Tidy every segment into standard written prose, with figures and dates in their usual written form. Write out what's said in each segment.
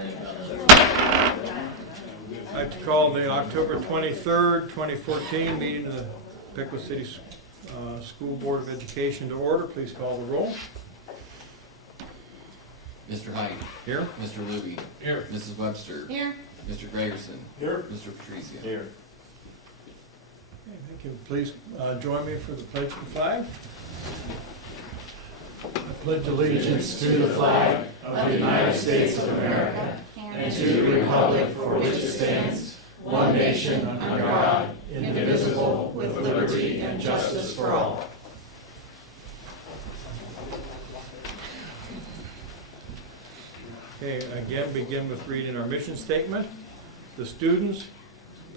I'd like to call the October 23rd, 2014 meeting of the Pickle City School Board of Education to order. Please call the roll. Mr. Height. Here. Mr. Luby. Here. Mrs. Webster. Here. Mr. Gregerson. Here. Mr. Patricio. Here. Okay, thank you. Please join me for the pledge to the flag. I pledge allegiance to the flag of the United States of America and to the republic for which it stands, one nation under God, indivisible, with liberty and justice for all. Okay, again, begin with reading our mission statement. The students,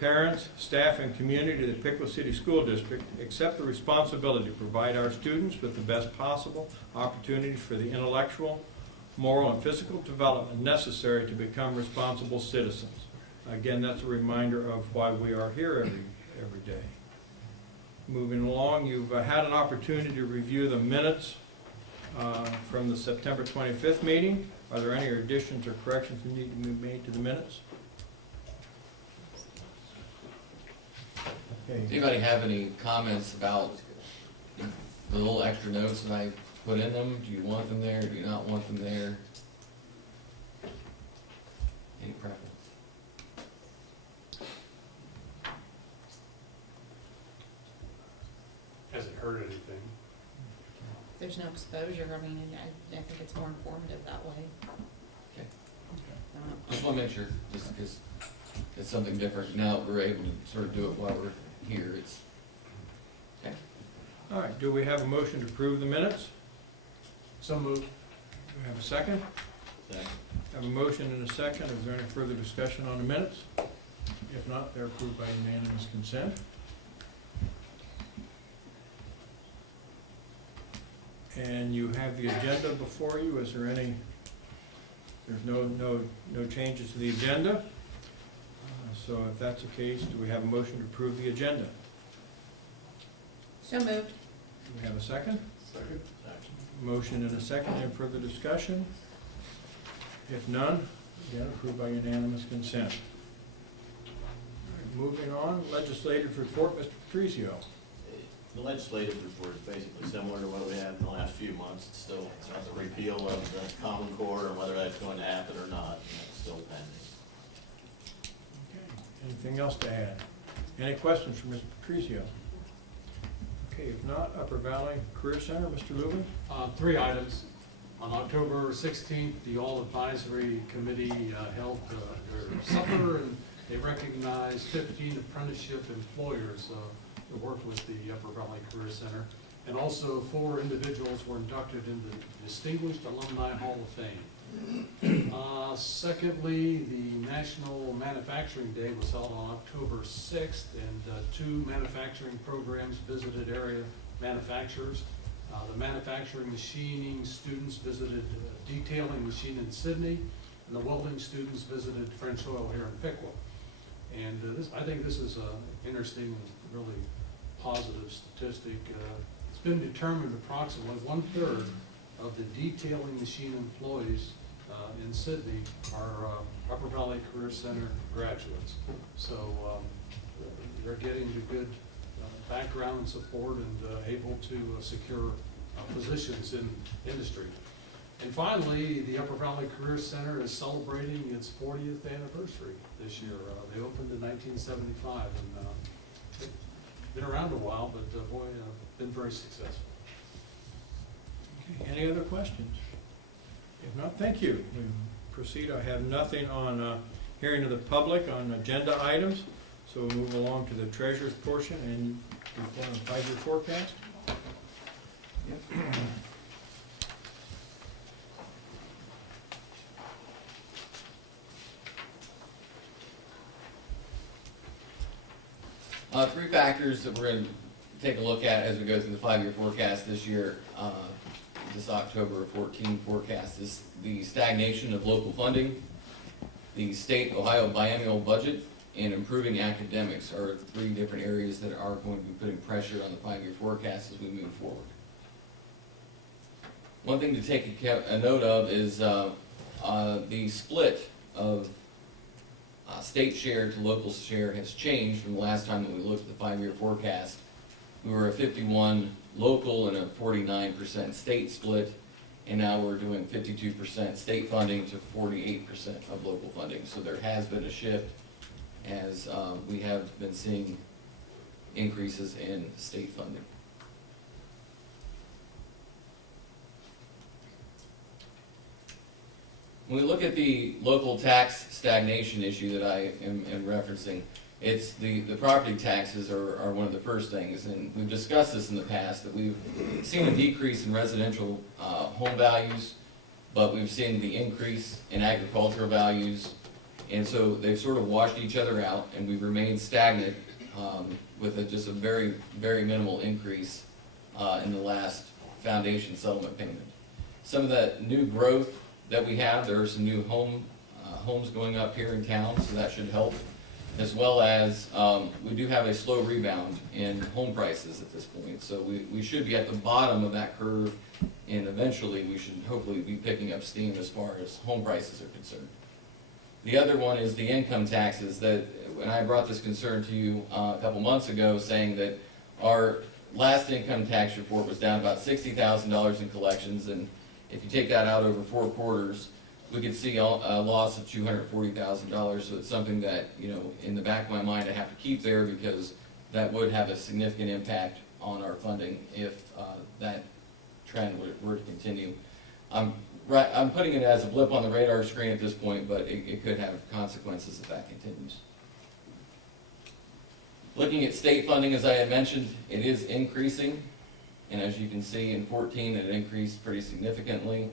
parents, staff, and community of the Pickle City School District accept the responsibility to provide our students with the best possible opportunities for the intellectual, moral, and physical development necessary to become responsible citizens. Again, that's a reminder of why we are here every day. Moving along, you've had an opportunity to review the minutes from the September 25th meeting. Are there any additions or corrections that need to be made to the minutes? Okay. Does anybody have any comments about the little extra notes that I put in them? Do you want them there? Do you not want them there? Any preference? Hasn't heard anything. There's no exposure, I mean, I think it's more informative that way. Okay. Uh, Just want to make sure, just because it's something different. Now that we're able to sort of do it while we're here, it's, okay. All right, do we have a motion to approve the minutes? So moved. Do we have a second? Second. Have a motion and a second. Is there any further discussion on the minutes? If not, they're approved by unanimous consent. And you have the agenda before you. Is there any, there's no changes to the agenda? So if that's the case, do we have a motion to approve the agenda? So moved. Do we have a second? Second. Motion and a second. Any further discussion? If none, again, approved by unanimous consent. All right, moving on, legislative report, Mr. Patricio. The legislative report is basically similar to what we had in the last few months. It's still the repeal of the Common Core and whether that's going to happen or not, and that's still pending. Okay. Anything else to add? Any questions for Mr. Patricio? Okay, if not, Upper Valley Career Center, Mr. Lubin? 3 items. On October 16th, the All Advisory Committee held their supper, and they recognized 15 apprenticeship employers that work with the Upper Valley Career Center. And also 4 individuals were inducted into the Distinguished Alumni Hall of Fame. Secondly, the National Manufacturing Day was held on October 6th, and 2 manufacturing programs visited area manufacturers. The manufacturing machining students visited detailing machine in Sydney, and the welding students visited French Oil here in Pickle. And I think this is an interesting and really positive statistic. It's been determined approximately 1/3 of the detailing machine employees in Sydney are Upper Valley Career Center graduates. So they're getting the good background and support and able to secure positions in industry. And finally, the Upper Valley Career Center is celebrating its 40th anniversary this year. They opened in 1975, and they've been around a while, but boy, been very successful. Okay, any other questions? If not, thank you. We proceed. I have nothing on hearing of the public on agenda items, so we'll move along to the treasurer's portion and report on 5-year forecast. Three factors that we're going to take a look at as we go through the 5-year forecast this year. This October 14 forecast is the stagnation of local funding, the state Ohio biennial budget, and improving academics are 3 different areas that are going to be putting pressure on the 5-year forecast as we move forward. One thing to take a note of is the split of state share to local share has changed from the last time that we looked at the 5-year forecast. We were a 51 local and a 49% state split, and now we're doing 52% state funding to 48% of local funding. So there has been a shift as we have been seeing increases in state funding. When we look at the local tax stagnation issue that I am referencing, it's the property taxes are one of the first things, and we've discussed this in the past, that we've seen a decrease in residential home values, but we've seen the increase in agricultural values, and so they've sort of washed each other out, and we've remained stagnant with just a very, very minimal increase in the last foundation settlement payment. Some of that new growth that we have, there are some new homes going up here in town, so that should help, as well as we do have a slow rebound in home prices at this point. So we should be at the bottom of that curve, and eventually we should hopefully be picking up steam as far as home prices are concerned. The other one is the income taxes. That when I brought this concern to you a couple months ago, saying that our last income tax report was down about $60,000 in collections, and if you take that out over 4 quarters, we could see a loss of $240,000. So it's something that, you know, in the back of my mind I have to keep there, because that would have a significant impact on our funding if that trend were to continue. I'm putting it as a blip on the radar screen at this point, but it could have consequences if that continues. Looking at state funding, as I had mentioned, it is increasing. And as you can see, in 14, it increased pretty significantly,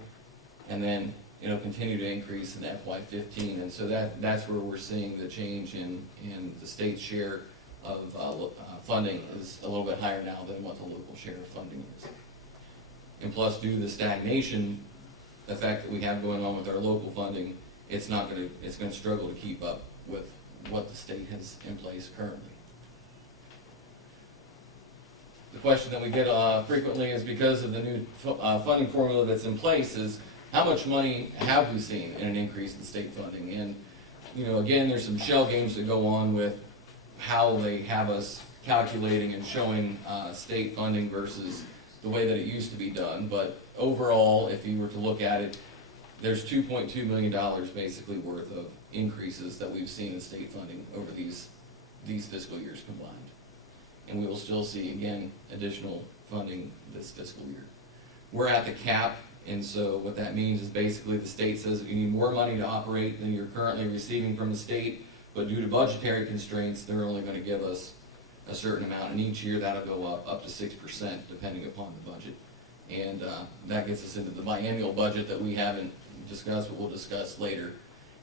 and then it'll continue to increase in FY15. And so that's where we're seeing the change in the state's share of funding is a little bit higher now than what the local share of funding is. And plus, due to the stagnation effect that we have going on with our local funding, it's going to struggle to keep up with what the state has in place currently. The question that we get frequently is, because of the new funding formula that's in place, is how much money have we seen in an increase in state funding? And, you know, again, there's some shell games that go on with how they have us calculating and showing state funding versus the way that it used to be done. But overall, if you were to look at it, there's $2.2 million basically worth of increases that we've seen in state funding over these fiscal years combined. And we will still see, again, additional funding this fiscal year. We're at the cap, and so what that means is basically the state says that you need more money to operate than you're currently receiving from the state, but due to budgetary constraints, they're only going to give us a certain amount, and each year that'll go up to 6% depending upon the budget. And that gets us into the biennial budget that we haven't discussed, but we'll discuss later.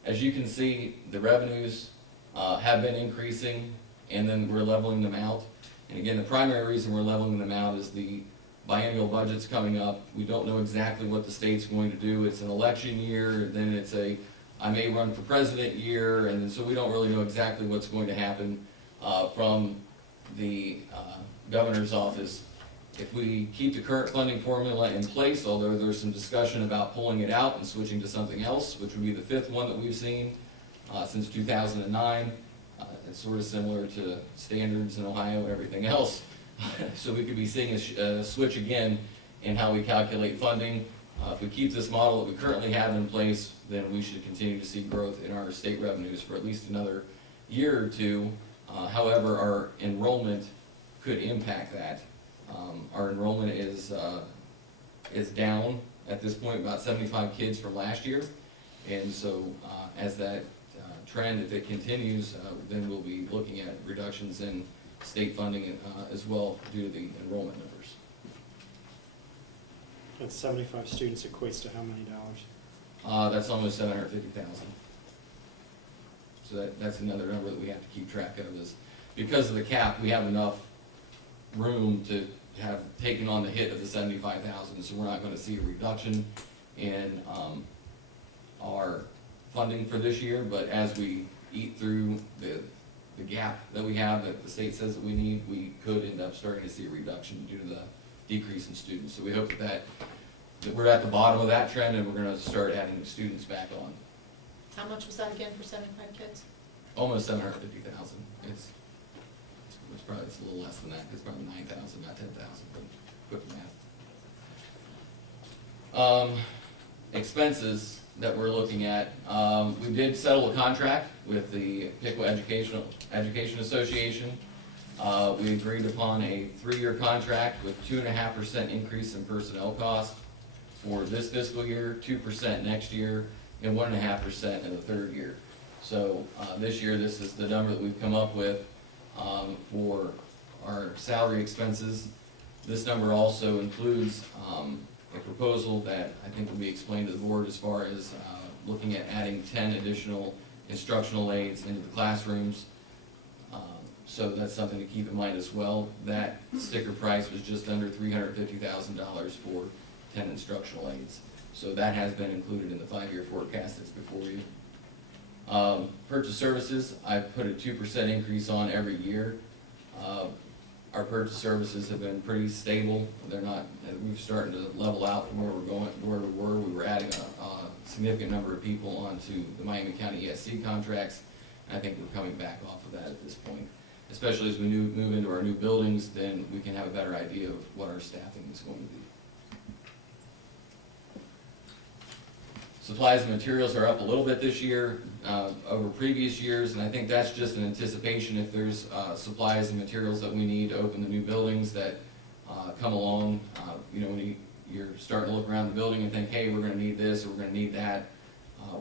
As you can see, the revenues have been increasing, and then we're leveling them out. And again, the primary reason we're leveling them out is the biennial budget's coming up. We don't know exactly what the state's going to do. It's an election year, and then it's a I may run for president year, and so we don't really know exactly what's going to happen from the governor's office. If we keep the current funding formula in place, although there's some discussion about pulling it out and switching to something else, which would be the 5th one that we've seen since 2009. It's sort of similar to standards in Ohio and everything else. So we could be seeing a switch again in how we calculate funding. If we keep this model that we currently have in place, then we should continue to see growth in our state revenues for at least another year or two. However, our enrollment could impact that. Our enrollment is down at this point, about 75 kids from last year. And so as that trend, if it continues, then we'll be looking at reductions in state funding as well due to the enrollment numbers. That's 75 students equates to how many dollars? That's almost 750,000. So that's another number that we have to keep track of. Is because of the cap, we have enough room to have taken on the hit of the 75,000, so we're not going to see a reduction in our funding for this year. But as we eat through the gap that we have that the state says that we need, we could end up starting to see a reduction due to the decrease in students. So we hope that we're at the bottom of that trend, and we're going to start adding students back on. How much was that again for 75 kids? Almost 750,000. It's probably, it's a little less than that, it's probably 9,000, not 10,000, but quick math. Expenses that we're looking at, we did settle a contract with the Piqua Education Association. We agreed upon a 3-year contract with 2.5% increase in personnel cost for this fiscal year, 2% next year, and 1.5% in the third year. So this year, this is the number that we've come up with for our salary expenses. This number also includes a proposal that I think will be explained to the board as far as looking at adding 10 additional instructional aides into the classrooms. So that's something to keep in mind as well. That sticker price was just under $350,000 for 10 instructional aides. So that has been included in the 5-year forecast that's before you. Purchase services, I've put a 2% increase on every year. Our purchase services have been pretty stable. They're not, we've started to level out from where we're going, where we were. We were adding a significant number of people onto the Miami County ESC contracts. And I think we're coming back off of that at this point. Especially as we move into our new buildings, then we can have a better idea of what our staffing is going to be. Supplies and materials are up a little bit this year over previous years, and I think that's just an anticipation if there's supplies and materials that we need to open the new buildings that come along. You know, when you're starting to look around the building and think, hey, we're going to need this or we're going to need that.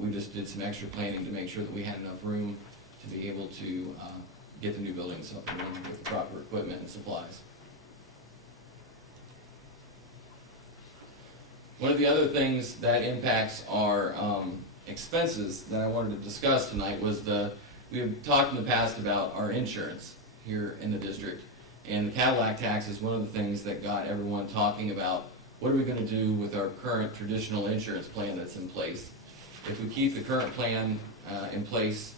We just did some extra planning to make sure that we had enough room to be able to get the new buildings up and running with the proper equipment and supplies. One of the other things that impacts our expenses that I wanted to discuss tonight was we have talked in the past about our insurance here in the district. And the Cadillac tax is one of the things that got everyone talking about what are we going to do with our current traditional insurance plan that's in place. If we keep the current plan in place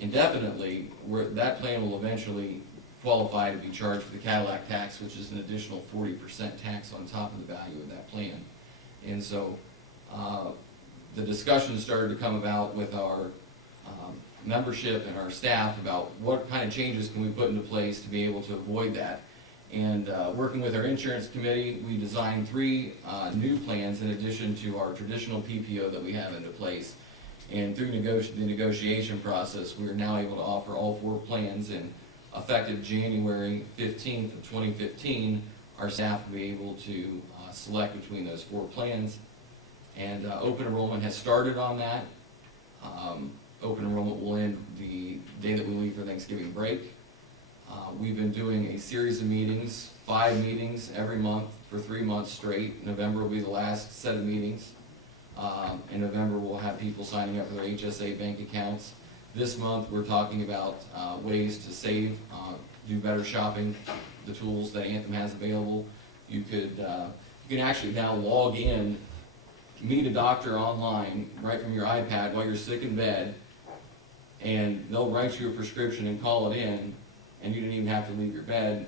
indefinitely, that plan will eventually qualify to be charged for the Cadillac tax, which is an additional 40% tax on top of the value of that plan. And so the discussion started to come about with our membership and our staff about what kind of changes can we put into place to be able to avoid that. And working with our insurance committee, we designed 3 new plans in addition to our traditional PPO that we have into place. And through the negotiation process, we are now able to offer all 4 plans, and effective January 15th of 2015, our staff will be able to select between those 4 plans. And open enrollment has started on that. Open enrollment will end the day that we leave for Thanksgiving break. We've been doing a series of meetings, 5 meetings every month for 3 months straight. November will be the last set of meetings. In November, we'll have people signing up for their HSA bank accounts. This month, we're talking about ways to save, do better shopping, the tools that Anthem has available. You can actually now log in, meet a doctor online right from your iPad while you're sick in bed, and they'll write you a prescription and call it in, and you didn't even have to leave your bed,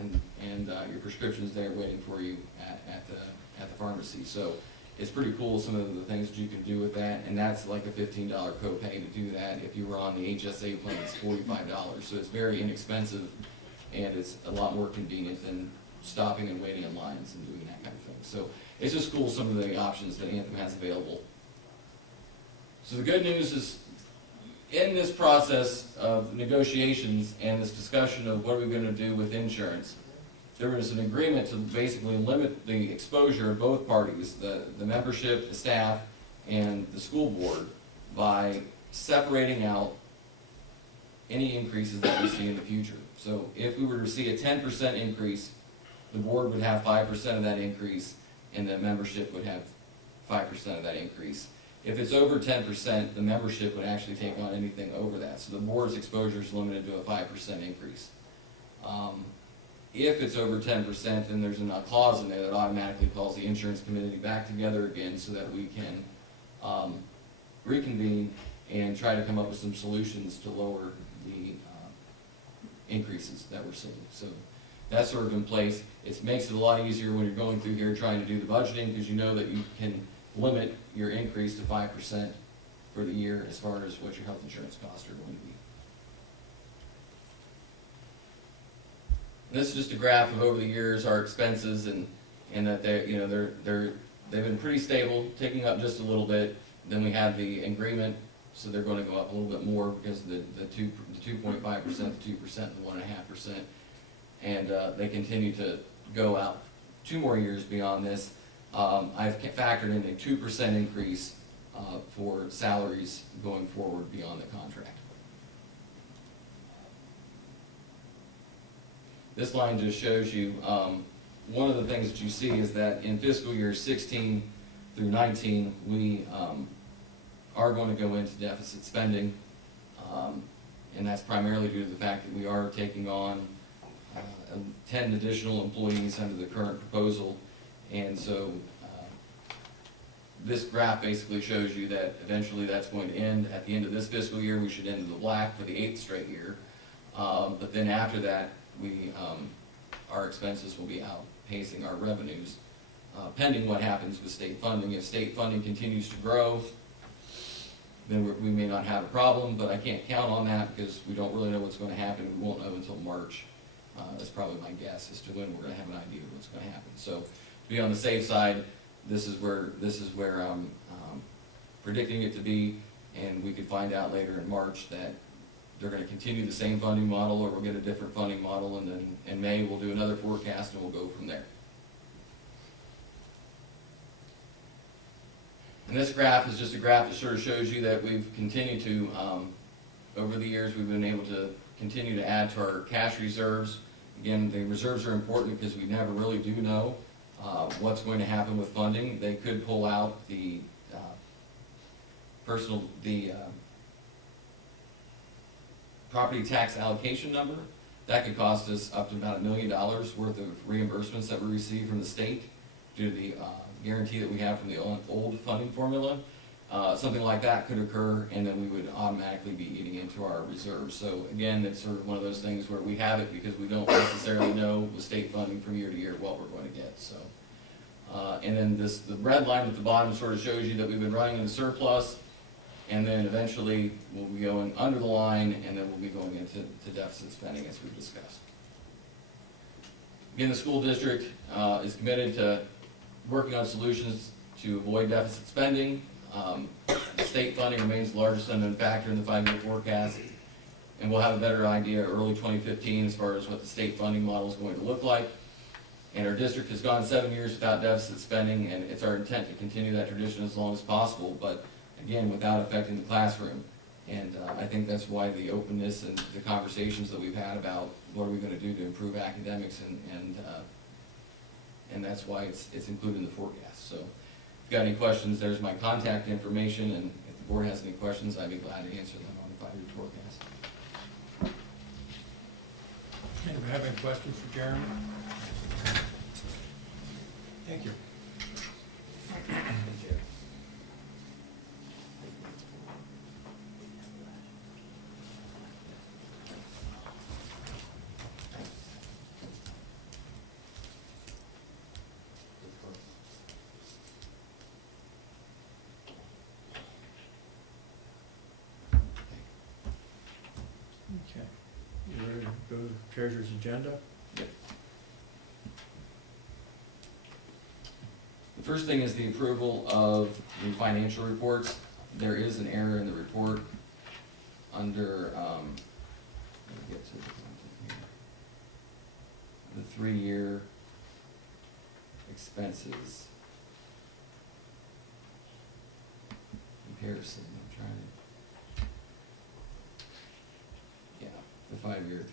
and your prescription's there waiting for you at the pharmacy. So it's pretty cool, some of the things that you can do with that, and that's like a $15 copay to do that. If you were on the HSA plan, it's $45. So it's very inexpensive, and it's a lot more convenient than stopping and waiting in lines and doing that kind of thing. So it's just cool, some of the options that Anthem has available. So the good news is, in this process of negotiations and this discussion of what are we going to do with insurance, there was an agreement to basically limit the exposure of both parties, the membership, the staff, and the school board, by separating out any increases that we see in the future. So if we were to see a 10% increase, the board would have 5% of that increase, and the membership would have 5% of that increase. If it's over 10%, the membership would actually take on anything over that. So the board's exposure is limited to a 5% increase. If it's over 10%, then there's a clause in there that automatically calls the insurance committee back together again so that we can reconvene and try to come up with some solutions to lower the increases that we're seeing. So that's sort of in place. It makes it a lot easier when you're going through here trying to do the budgeting, because you know that you can limit your increase to 5%. for the year as far as what your health insurance costs are going to be. This is just a graph of over the years, our expenses, and that they've been pretty stable, ticking up just a little bit. Then we have the agreement, so they're going to go up a little bit more because of the 2.5%, the 2%, the 1.5%, and they continue to go out 2 more years beyond this. I've factored in a 2% increase for salaries going forward beyond the contract. This line just shows you, one of the things that you see is that in fiscal year 16 through 19, we are going to go into deficit spending, and that's primarily due to the fact that we are taking on 10 additional employees under the current proposal, and so this graph basically shows you that eventually that's going to end. At the end of this fiscal year, we should end in the black for the 8th straight year, but then after that, our expenses will be outpacing our revenues, pending what happens with state funding. If state funding continues to grow, then we may not have a problem, but I can't count on that because we don't really know what's going to happen. We won't know until March. That's probably my guess as to when we're going to have an idea of what's going to happen. So to be on the safe side, this is where I'm predicting it to be, and we could find out later in March that they're going to continue the same funding model, or we'll get a different funding model, and then in May we'll do another forecast and we'll go from there. And this graph is just a graph that sort of shows you that we've continued to, over the years, we've been able to continue to add to our cash reserves. Again, the reserves are important because we never really do know what's going to happen with funding. They could pull out the property tax allocation number. That could cost us up to about $1 million worth of reimbursements that we receive from the state due to the guarantee that we have from the old funding formula. Something like that could occur, and then we would automatically be eating into our reserves. So again, it's sort of one of those things where we have it because we don't necessarily know with state funding from year to year what we're going to get. So, and then the red line at the bottom sort of shows you that we've been running in surplus, and then eventually we'll be going under the line, and then we'll be going into deficit spending as we've discussed. Again, the school district is committed to working on solutions to avoid deficit spending. State funding remains the largest unknown factor in the 5-year forecast, and we'll have a better idea early 2015 as far as what the state funding model is going to look like. And our district has gone 7 years without deficit spending, and it's our intent to continue that tradition as long as possible, but again, without affecting the classroom. And I think that's why the openness and the conversations that we've had about what are we going to do to improve academics, and that's why it's included in the forecast. So if you've got any questions, there's my contact information, and if the board has any questions, I'd be glad to answer them on the 5-year forecast. Anybody have any questions for Jeremy? Thank you. Okay. You ready to go to Treasurer's agenda? Yep. The first thing is the approval of the financial reports. There is an error in the report under, let me get to the 3-year expenses comparison. I'm trying to, yeah, the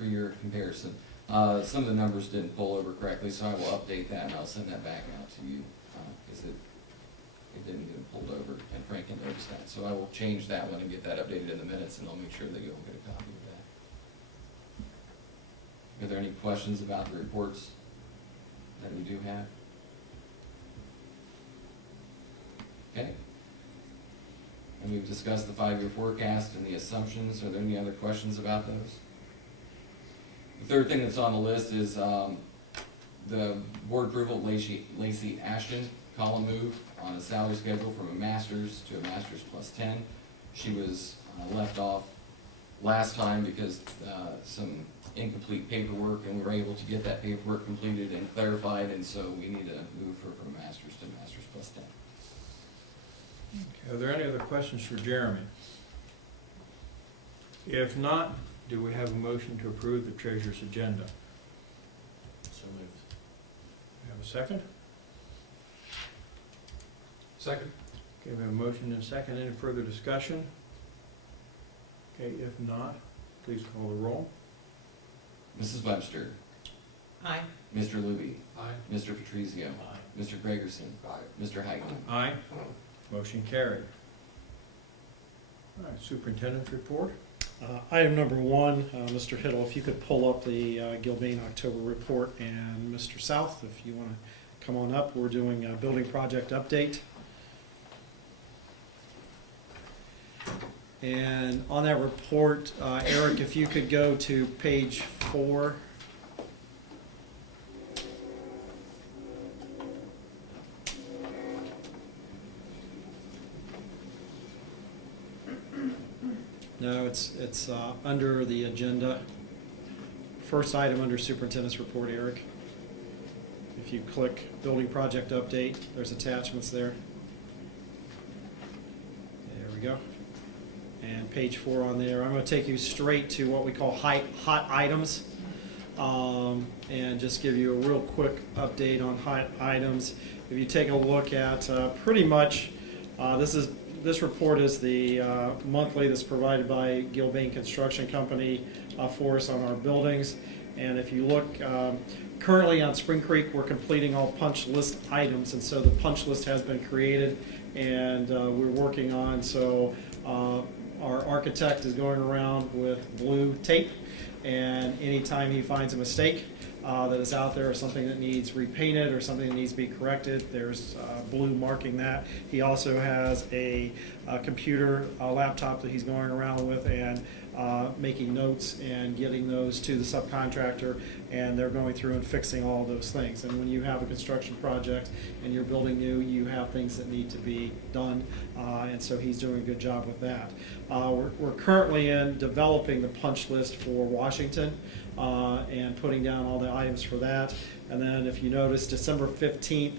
3-year comparison. Some of the numbers didn't pull over correctly, so I will update that and I'll send that back out to you, because it didn't get pulled over, and Frank can notice that. So I will change that one and get that updated in the minutes, and I'll make sure that you'll get a copy of that. Are there any questions about the reports that we do have? Okay. And we've discussed the 5-year forecast and the assumptions. Are there any other questions about those? The third thing that's on the list is the board approval of Lacey Ashton column move on a salary schedule from a master's to a master's plus 10. She was left off last time because some incomplete paperwork, and we were able to get that paperwork completed and clarified, and so we need to move her from master's to master's plus 10. Okay, are there any other questions for Jeremy? If not, do we have a motion to approve the treasurer's agenda? So moved. We have a second? Second. Okay, we have a motion and a second. Any further discussion? Okay, if not, please call the roll. Mrs. Webster, Aye. Mr. Luby, Aye. Mr. Patrizio, Aye. Mr. Gregerson, Mr. Heigl. Aye. Motion carried. All right, superintendent's report. Item number one, Mr. Hiddle, if you could pull up the Gilbane October report, and Mr. South, if you want to come on up, we're doing a building project update. And on that report, Eric, if you could go to page 4. No, it's under the agenda. First item under superintendent's report, Eric. If you click building project update, there's attachments there. There we go. And page 4 on there. I'm going to take you straight to what we call hot items, and just give you a real quick update on hot items. If you take a look at pretty much, this report is the monthly that's provided by Gilbane Construction Company for us on our buildings. And if you look currently on Spring Creek, we're completing all punch list items, and so the punch list has been created, and we're working on, so our architect is going around with blue tape, and anytime he finds a mistake that is out there, or something that needs repainted, or something that needs to be corrected, there's blue marking that. He also has a computer, laptop that he's going around with, and making notes and getting those to the subcontractor, and they're going through and fixing all those things. And when you have a construction project and you're building new, you have things that need to be done, and so he's doing a good job with that. We're currently in developing the punch list for Washington, and putting down all the items for that. And then if you notice, December 15th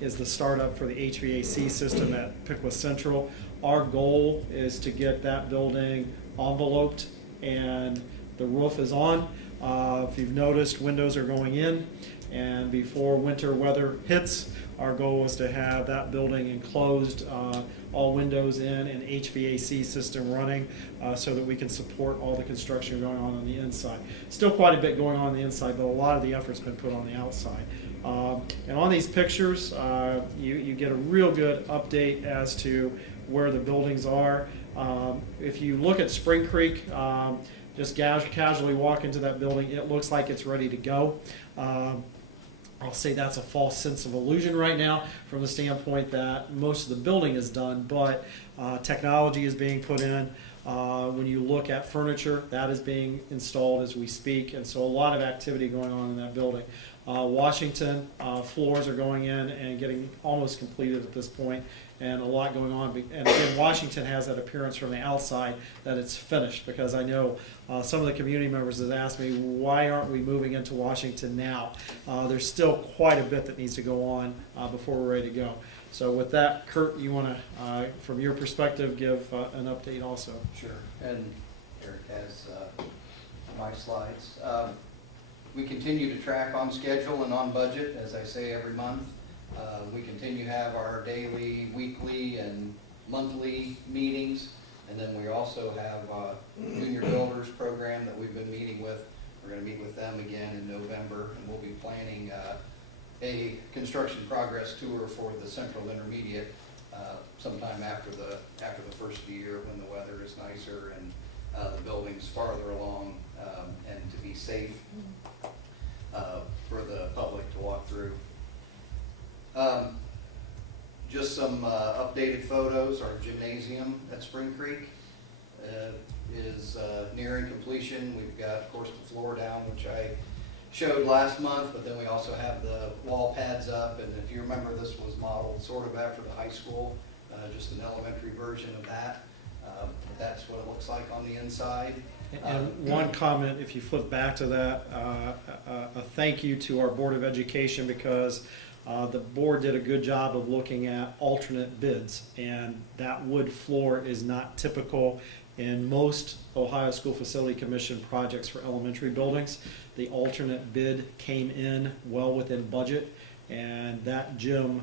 is the startup for the HVAC system at Piqua Central. Our goal is to get that building enveloped and the roof is on. If you've noticed, windows are going in, and before winter weather hits, our goal is to have that building enclosed, all windows in, and HVAC system running, so that we can support all the construction going on the inside. Still quite a bit going on the inside, but a lot of the effort's been put on the outside. And on these pictures, you get a real good update as to where the buildings are. If you look at Spring Creek, just casually walk into that building, it looks like it's ready to go. I'll say that's a false sense of illusion right now, from the standpoint that most of the building is done, but technology is being put in. When you look at furniture, that is being installed as we speak, and so a lot of activity going on in that building. Washington, floors are going in and getting almost completed at this point, and a lot going on. And again, Washington has that appearance from the outside that it's finished, because I know some of the community members have asked me, why aren't we moving into Washington now? There's still quite a bit that needs to go on before we're ready to go. So with that, Kurt, you want to, from your perspective, give an update also? Sure, and Eric has my slides. We continue to track on schedule and on budget, as I say every month. We continue to have our daily, weekly, and monthly meetings, and then we also have a Junior Builders program that we've been meeting with. We're going to meet with them again in November, and we'll be planning a construction progress tour for the Central Intermediate sometime after the first of the year, when the weather is nicer and the building's farther along, and to be safe for the public to walk through. Just some updated photos. Our gymnasium at Spring Creek is nearing completion. We've got, of course, the floor down, which I showed last month, but then we also have the wall pads up, and if you remember, this was modeled sort of after the high school, just an elementary version of that. That's what it looks like on the inside. And one comment, if you flip back to that, a thank you to our Board of Education, because the board did a good job of looking at alternate bids, and that wood floor is not typical in most Ohio School Facility Commission projects for elementary buildings. The alternate bid came in well within budget, and that gym,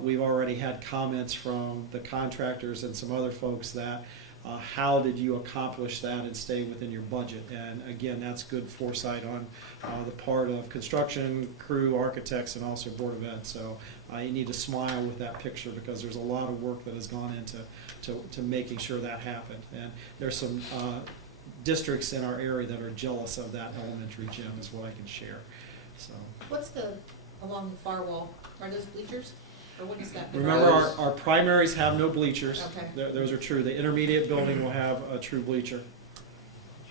we've already had comments from the contractors and some other folks that how did you accomplish that and stay within your budget? And again, that's good foresight on the part of construction, crew, architects, and also Board of Ed. So you need to smile with that picture, because there's a lot of work that has gone into to making sure that happened. And there's some districts in our area that are jealous of that elementary gym, is what I can share. So What's along the far wall? Are those bleachers? Or what is that? remember, our primaries have no bleachers. Okay. Those are true. The intermediate building will have a true bleacher.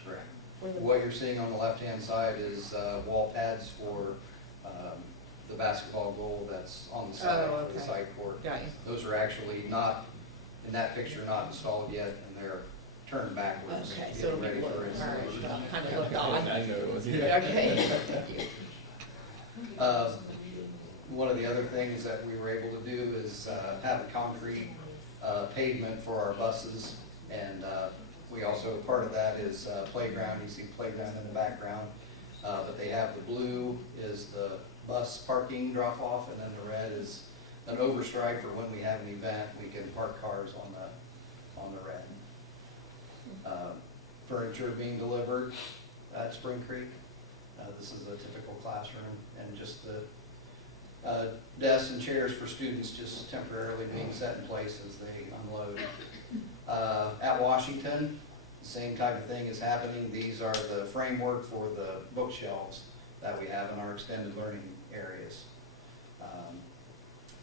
Correct. Where the- What you're seeing on the left-hand side is wall pads for the basketball goal that's on the side Oh, for the okay. side court. Got you. Those are actually not, in that picture, not installed yet, and they're turned backwards, Okay, so it'll getting be ready for looked, all right, installation. kind of looked odd. I know it was. Okay. Thank you. One of the other things that we were able to do is have a concrete pavement for our buses, and we also, part of that is playground. You see playground in the background, but they have the blue is the bus parking drop-off, and then the red is an overstride for when we have an event, we can park cars on the red. Furniture being delivered at Spring Creek. This is a typical classroom, and just the desks and chairs for students just temporarily being set in place as they unload. At Washington, the same type of thing is happening. These are the framework for the bookshelves that we have in our extended learning areas.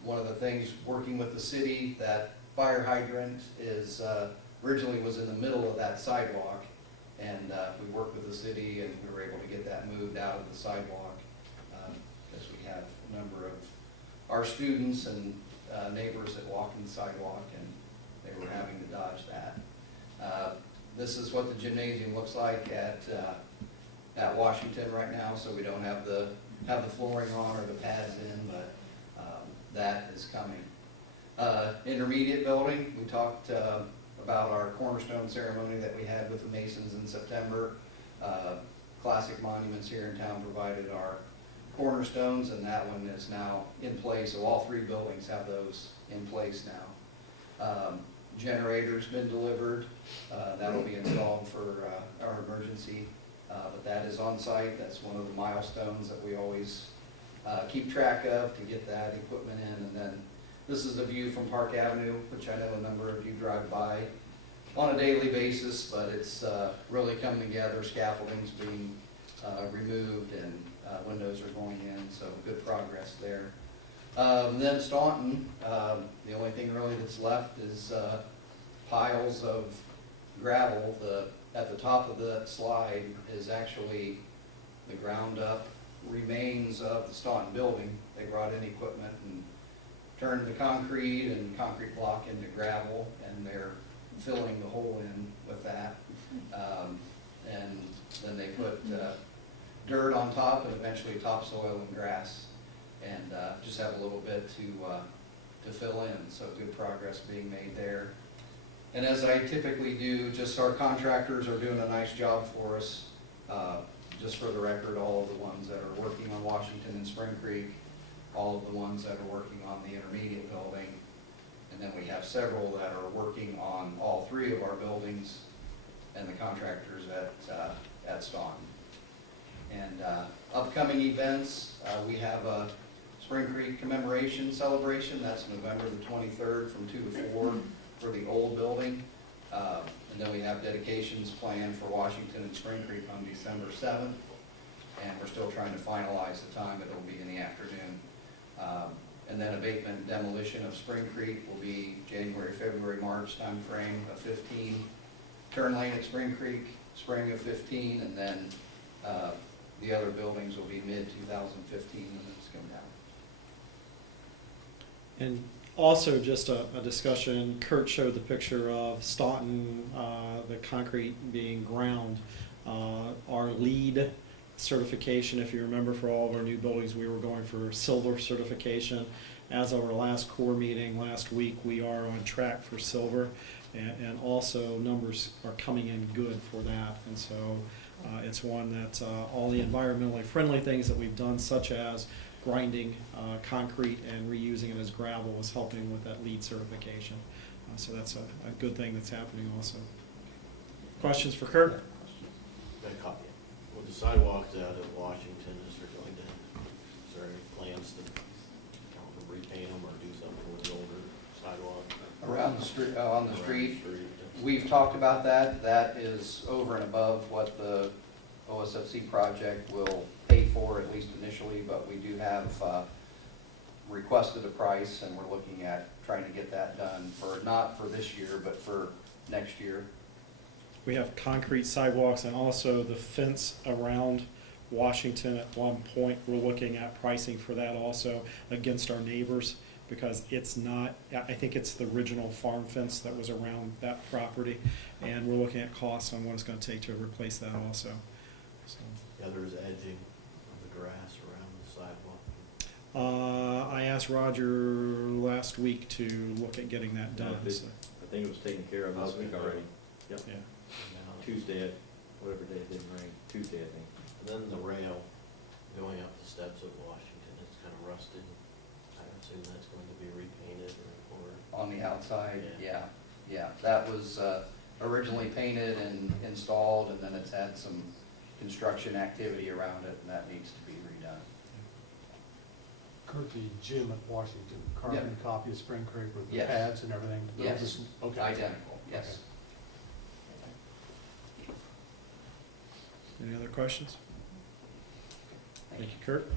One of the things, working with the city, that fire hydrant is, originally was in the middle of that sidewalk, and we worked with the city, and we were able to get that moved out of the sidewalk, because we have a number of our students and neighbors that walk in the sidewalk, and they were having to dodge that. This is what the gymnasium looks like at Washington right now, so we don't have the flooring on or the pads in, but that is coming. Intermediate building, we talked about our cornerstone ceremony that we had with the Masons in September. Classic Monuments here in town provided our cornerstones, and that one is now in place, so all three buildings have those in place now. Generator's been delivered, that'll be installed for our emergency, but that is on site. That's one of the milestones that we always keep track of to get that equipment in. And then this is the view from Park Avenue, which I know a number of you drive by on a daily basis, but it's really coming together. Scaffolding's being removed, and windows are going in, so good progress there. Then Staunton, the only thing really that's left is piles of gravel. At the top of the slide is actually the ground up remains of the Staunton building. They brought in equipment and turned the concrete and concrete block into gravel, and they're filling the hole in with that. And then they put dirt on top, and eventually topsoil and grass, and just have a little bit to fill in. So good progress being made there. And as I typically do, just our contractors are doing a nice job for us. Just for the record, all of the ones that are working on Washington and Spring Creek, all of the ones that are working on the intermediate building, and then we have several that are working on all three of our buildings, and the contractors at Staunton. And upcoming events, we have a Spring Creek commemoration celebration. That's November the 23rd from 2 to 4 for the old building. And then we have dedications planned for Washington and Spring Creek on December 7th. And we're still trying to finalize the time, but it'll be in the afternoon. And then abatement and demolition of Spring Creek will be January, February, March time frame of 15. Turn lane at Spring Creek, spring of 15, and then the other buildings will be mid-2015 when it's come down. And Also, just a discussion, Kurt showed the picture of Staunton, the concrete being ground. Our LEED certification, if you remember, for all of our new buildings, we were going for silver certification. As of our last core meeting last week, we are on track for silver, and also numbers are coming in good for that. And so it's one that all the environmentally friendly things that we've done, such as grinding concrete and reusing it as gravel, is helping with that LEED certification. So that's a good thing that's happening also. Questions for Kurt? Got a copy. With the sidewalks out of Washington, is there any plans to repaint them or do something with the older sidewalks? Around the street, on the Around street, yeah. we've talked about that. That is over and above what the OSFC project will pay for, at least initially, but we do have requested a price, and we're looking at trying to get that done for, not for this year, but for next year. We have concrete sidewalks and also the fence around Washington. At one point, we're looking at pricing for that also against our neighbors, because it's not, I think it's the original farm fence that was around that property, and we're looking at costs on what it's going to take to replace that also. So, The other is edging of the grass around the sidewalk. I asked Roger last week to look at getting that done. Yeah, So, I think it was taken care of this week already. Yep. yeah. Tuesday, whatever day it didn't rain, Tuesday, I think. And then the rail going up the steps of Washington, it's kind of rusted. I assume that's going to be repainted or On the outside, Yeah. yeah. That was originally painted and installed, and then it's had some construction activity around it, and that needs to be redone. Kurt, the gym at Washington, carbon copy of Spring Creek with the Yes. pads and everything? They'll Yes. just- Okay. Identical, yes. Any other questions? Thank you, Kurt.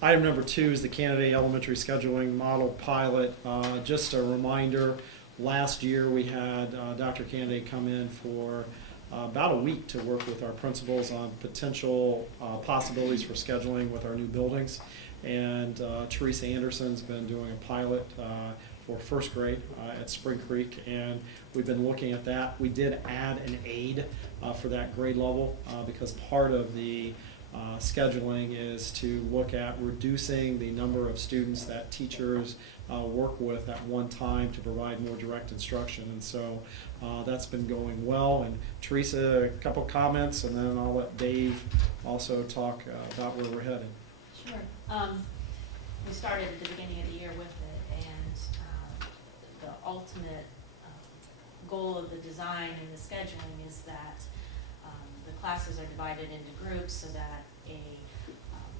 Item number 2 is the candidate elementary scheduling model pilot. Just a reminder, last year we had Dr. Candidate come in for about a week to work with our principals on potential possibilities for scheduling with our new buildings. And Teresa Anderson's been doing a pilot for first grade at Spring Creek, and we've been looking at that. We did add an aide for that grade level because part of the scheduling is to look at reducing the number of students that teachers work with at one time to provide more direct instruction. And so that's been going well. And Teresa, a couple comments, and then I'll let Dave also talk about where we're headed. Sure. We started at the beginning of the year with it, and the ultimate goal of the design and the scheduling is that the classes are divided into groups so that a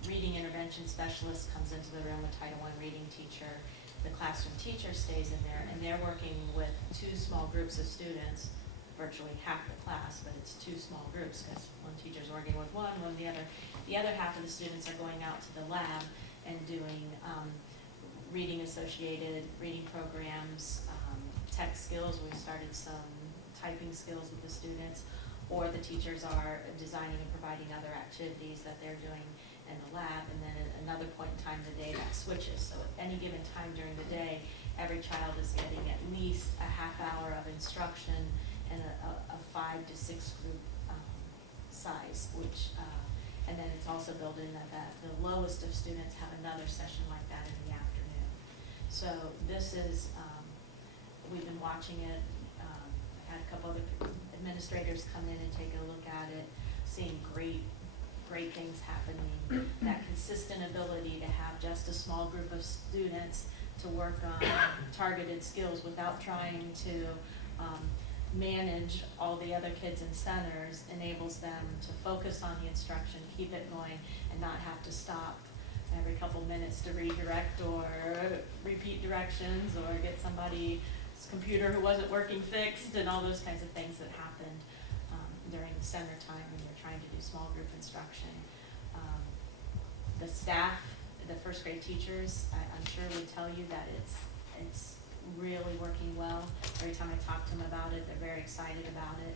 reading intervention specialist comes into the room, a Title I reading teacher. The classroom teacher stays in there, and they're working with 2 small groups of students, virtually half the class, but it's 2 small groups because one teacher's working with one the other. The other half of the students are going out to the lab and doing reading associated reading programs, tech skills. We started some typing skills with the students, or the teachers are designing and providing other activities that they're doing in the lab. And then at another point in time of the day, that switches. So at any given time during the day, every child is getting at least a half hour of instruction and a 5 to 6 group size, which and then it's also built in that the lowest of students have another session like that in the afternoon. So this is, we've been watching it. I had a couple other administrators come in and take a look at it, seeing great things happening. That consistent ability to have just a small group of students to work on targeted skills without trying to manage all the other kids in centers enables them to focus on the instruction, keep it going, and not have to stop every couple minutes to redirect or repeat directions or get somebody's computer who wasn't working fixed and all those kinds of things that happened during the center time when you're trying to do small group instruction. The staff, the first grade teachers, I'm sure would tell you that it's really working well. Every time I talk to them about it, they're very excited about it.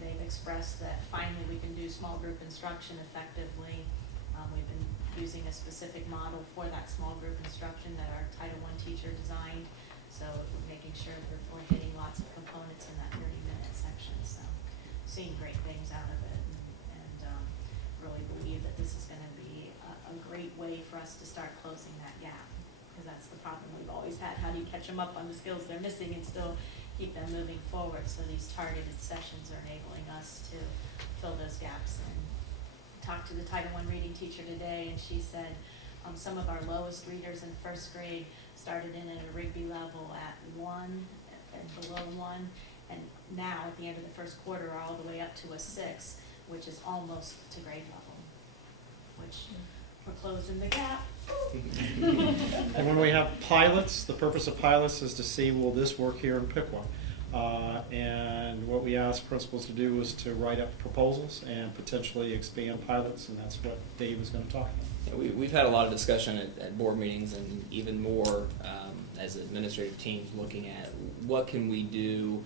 They've expressed that finally we can do small group instruction effectively. We've been using a specific model for that small group instruction that our Title I teacher designed. So we're making sure that we're hitting lots of components in that 30-minute section. So seeing great things out of it, and really believe that this is going to be a great way for us to start closing that gap, because that's the problem we've always had. How do you catch them up on the skills they're missing and still keep them moving forward? So these targeted sessions are enabling us to fill those gaps. And talked to the Title I reading teacher today, and she said some of our lowest readers in first grade started in at a Rigby level at 1 and below 1, and now at the end of the first quarter are all the way up to a 6, which is almost to grade level, which we're closing the gap. And when we have pilots, the purpose of pilots is to see, will this work here in Piqua? And what we asked principals to do was to write up proposals and potentially expand pilots, and that's what Dave is going to talk about. Yeah, we've had a lot of discussion at board meetings, and even more as administrative teams, looking at what can we do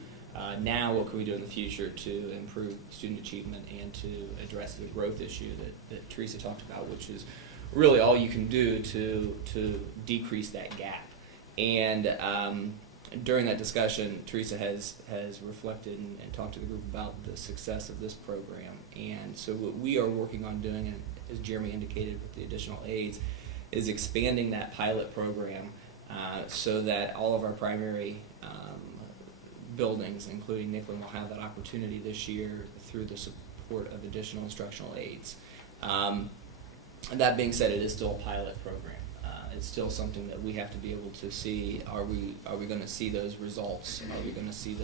now, what can we do in the future to improve student achievement and to address the growth issue that Teresa talked about, which is really all you can do to decrease that gap. And during that discussion, Teresa has reflected and talked to the group about the success of this program. And so what we are working on doing, and as Jeremy indicated with the additional aides, is expanding that pilot program so that all of our primary buildings, including Nicklin, will have that opportunity this year through the support of additional instructional aides. That being said, it is still a pilot program. It's still something that we have to be able to see. Are we going to see those results? Are we going to see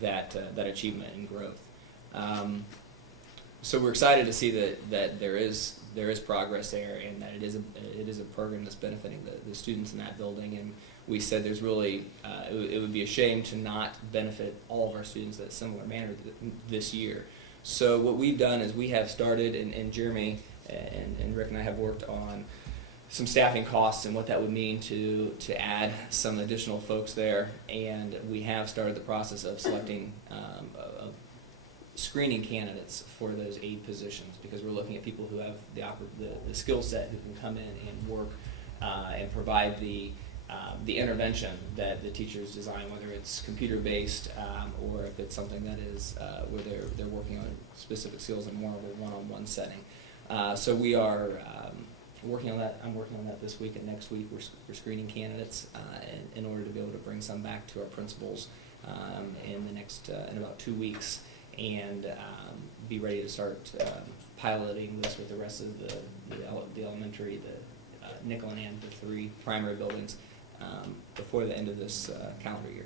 that achievement and growth? So we're excited to see that there is progress there, and that it is a program that's benefiting the students in that building. And we said there's really it would be a shame to not benefit all of our students in a similar manner this year. So what we've done is we have started, and Jeremy and Rick and I have worked on some staffing costs and what that would mean to add some additional folks there, and we have started the process of selecting of screening candidates for those aid positions, because we're looking at people who have the skill set, who can come in and work and provide the intervention that the teachers design, whether it's computer-based or if it's something that is where they're working on specific skills in more of a one-on-one setting. So we are working on that. I'm working on that this week, and next week we're screening candidates in order to be able to bring some back to our principals in the next in about 2 weeks, and be ready to start piloting this with the rest of the elementary, the Nicklin and the 3 primary buildings before the end of this calendar year.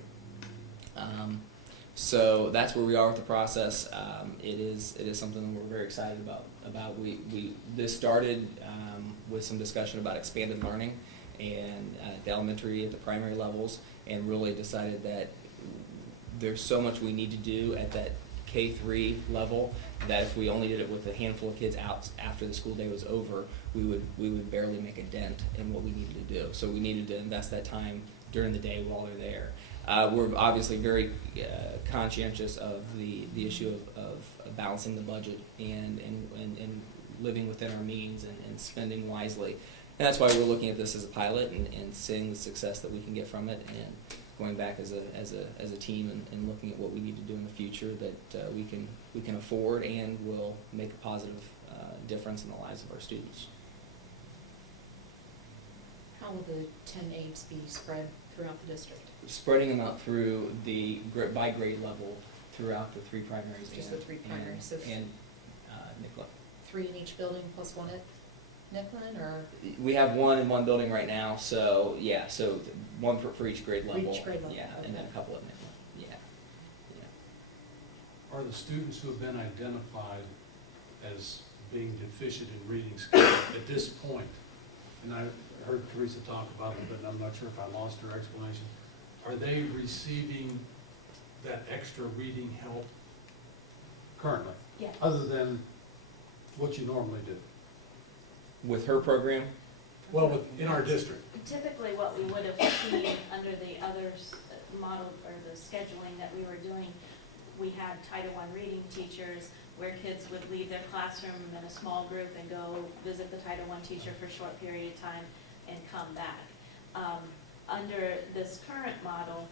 So that's where we are with the process. It is something we're very excited about. This started with some discussion about expanded learning and the elementary at the primary levels, and really decided that there's so much we need to do at that K-3 level that if we only did it with a handful of kids out after the school day was over, we would barely make a dent in what we needed to do. So we needed to invest that time during the day while they're there. We're obviously very conscientious of the issue of balancing the budget and living within our means and spending wisely. And that's why we're looking at this as a pilot and seeing the success that we can get from it, and going back as a team and looking at what we need to do in the future that we can afford and will make a positive difference in the lives of our students. How will the 10 aides be spread throughout the district? Spreading them out through by grade level throughout the 3 primaries. Just the 3 primaries. So And Nicklin. 3 in each building plus 1 at Nicklin, or? We have 1 in one building right now, so yeah, so 1 for each grade level. Each grade level, Yeah, okay. and then a couple at Nicklin. Yeah. Are the students who have been identified as being deficient in reading skills at this point, and I heard Teresa talk about it, but I'm not sure if I lost her explanation, are they receiving that extra reading help currently, Yeah. other than what you normally do? With her program, Well, in our district. Typically, what we would have seen under the other model or the scheduling that we were doing, we had Title I reading teachers where kids would leave their classroom in a small group and go visit the Title I teacher for a short period of time and come back. Under this current model,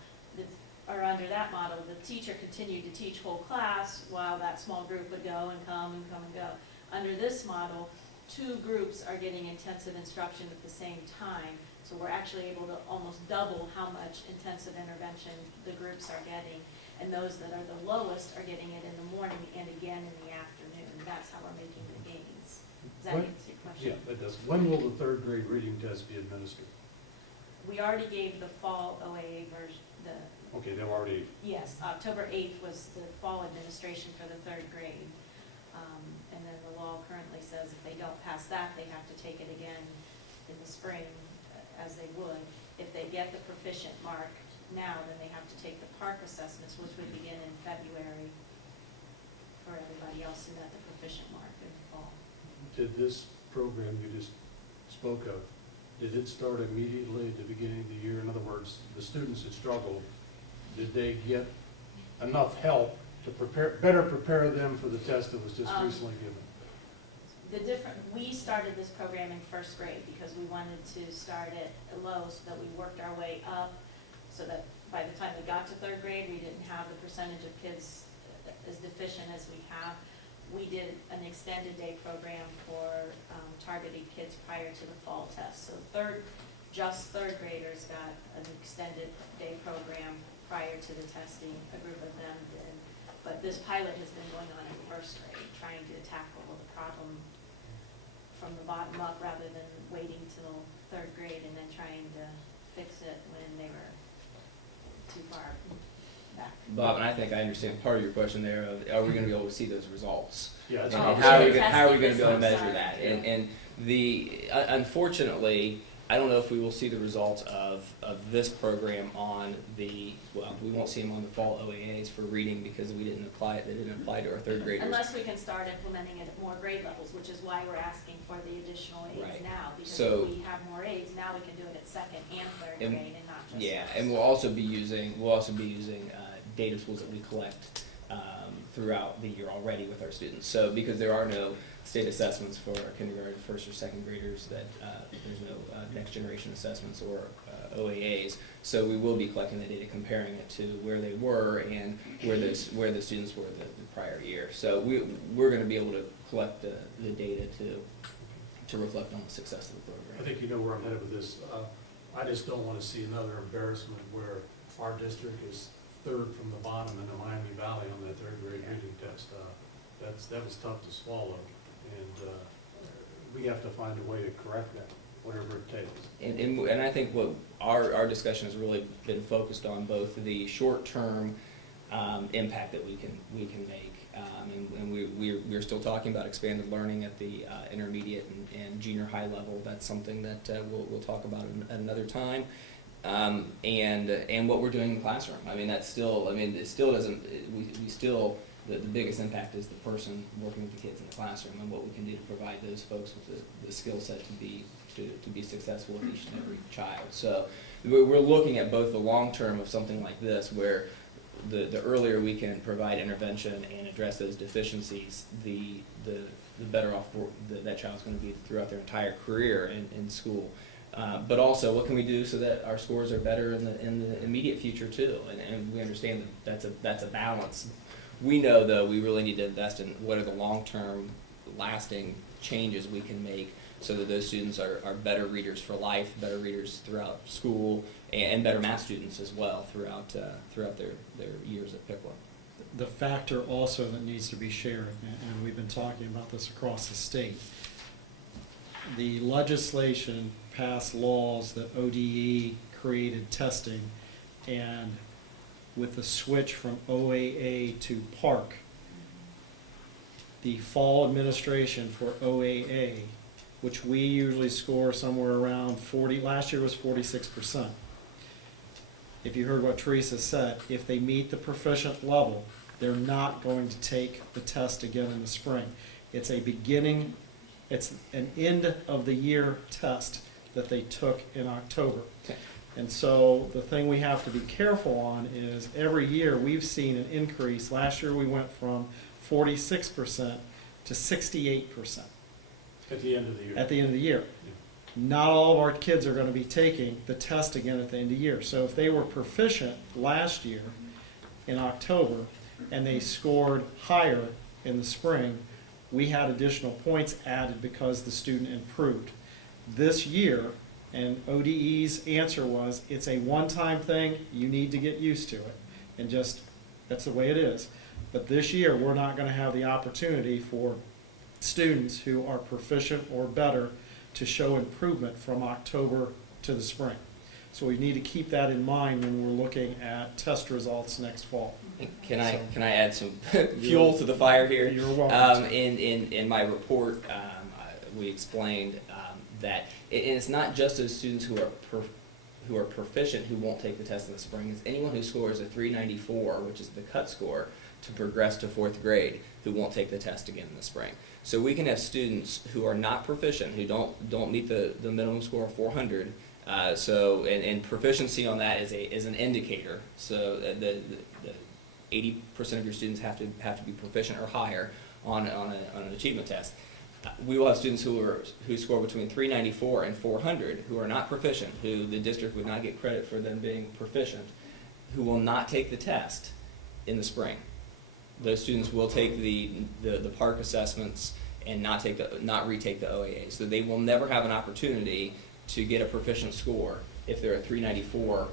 or under that model, the teacher continued to teach whole class while that small group would go and come and come and go. Under this model, 2 groups are getting intensive instruction at the same time, so we're actually able to almost double how much intensive intervention the groups are getting. And those that are the lowest are getting it in the morning and again in the afternoon. That's how we're making the gains. Does that What? answer your question? Yeah, it does. When will the third grade reading test be administered? We already gave the fall OAA version, Okay, they've already, yes, October 8th was the fall administration for the 3rd grade. And then the law currently says if they don't pass that, they have to take it again in the spring, as they would. If they get the proficient mark now, then they have to take the park assessments, which would begin in February for everybody else who met the proficient mark in the fall. did this program you just spoke of, did it start immediately at the beginning of the year? In other words, the students that struggled, did they get enough help to better prepare them for the test that was just recently given? We started this program in 1st grade because we wanted to start it low so that we worked our way up, so that by the time we got to 3rd grade, we didn't have the percentage of kids as deficient as we have. We did an extended day program for targeted kids prior to the fall test. So just 3rd graders got an extended day program prior to the testing, a group of them did. But this pilot has been going on in 1st grade, trying to tackle the problem from the bottom up rather than waiting till 3rd grade and then trying to fix it when they were too far back. Bob, and I think I understand part of your question there of, are we gonna be able to see those results? Yeah, it's And Oh, how are we testing gonna be able to this measure outside. that? And unfortunately, I don't know if we will see the results of this program on we won't see them on the fall OAAs for reading because they didn't apply to our 3rd graders. Unless we can start implementing it at more grade levels, which is why we're asking for the additional aids Right. now. Because So- if we have more aids, now we can do it at 2nd and 3rd And- grade and not just. Yeah, first. and we'll also be using data tools that we collect throughout the year already with our students. So because there are no state assessments for our kindergarten, 1st or 2nd graders, that there's no next generation assessments or OAAs. So we will be collecting the data, comparing it to where they were and where the students were the prior year. So we're going to be able to collect the data to reflect on the success of the program. I think you know where I'm headed with this. I just don't want to see another embarrassment where our district is 3rd from the bottom in the Miami Valley on that 3rd grade reading test. That was tough to swallow, and we have to find a way to correct that, whatever it takes. And I think what our discussion has really been focused on both the short-term impact that we can make, and we're still talking about expanded learning at the intermediate and junior high level. That's something that we'll talk about at another time. And what we're doing in the classroom. It still doesn't. We still. The biggest impact is the person working with the kids in the classroom and what we can do to provide those folks with the skill set to be successful with each and every child. So we're looking at both the long term of something like this, where the earlier we can provide intervention and address those deficiencies, the better off that child's going to be throughout their entire career in school. But also, what can we do so that our scores are better in the immediate future too? And we understand that that's a balance. We know, though, we really need to invest in what are the long-term, lasting changes we can make so that those students are better readers for life, better readers throughout school, and better math students as well throughout their years at Pickla. The factor also that needs to be shared, and we've been talking about this across the state, the legislation passed laws that ODE created testing, and with the switch from OAA to PARC, the fall administration for OAA, which we usually score somewhere around 40, last year was 46%. If you heard what Teresa said, if they meet the proficient level, they're not going to take the test again in the spring. It's an end of the year test that they took in October. And so the thing we have to be careful on is every year we've seen an increase. Last year we went from 46% to 68% At the end of the year. at the end of the year. Not all of our kids are going to be taking the test again at the end of the year. So if they were proficient last year in October and they scored higher in the spring, we had additional points added because the student improved. This year, and ODE's answer was, it's a one-time thing, you need to get used to it, and just, that's the way it is. But this year, we're not going to have the opportunity for students who are proficient or better to show improvement from October to the spring. So we need to keep that in mind when we're looking at test results next fall. Can I add some fuel to the fire here? You're welcome. In my report, we explained that it's not just those students who are proficient who won't take the test in the spring. It's anyone who scores a 394, which is the cut score, to progress to 4th grade, who won't take the test again in the spring. So we can have students who are not proficient, who don't meet the minimum score of 400. And proficiency on that is an indicator. So the 80% of your students have to be proficient or higher on an achievement test. We will have students who score between 394 and 400 who are not proficient, who the district would not get credit for them being proficient, who will not take the test in the spring. Those students will take the PARCC assessments and not retake the OAA. So they will never have an opportunity to get a proficient score if they're at 394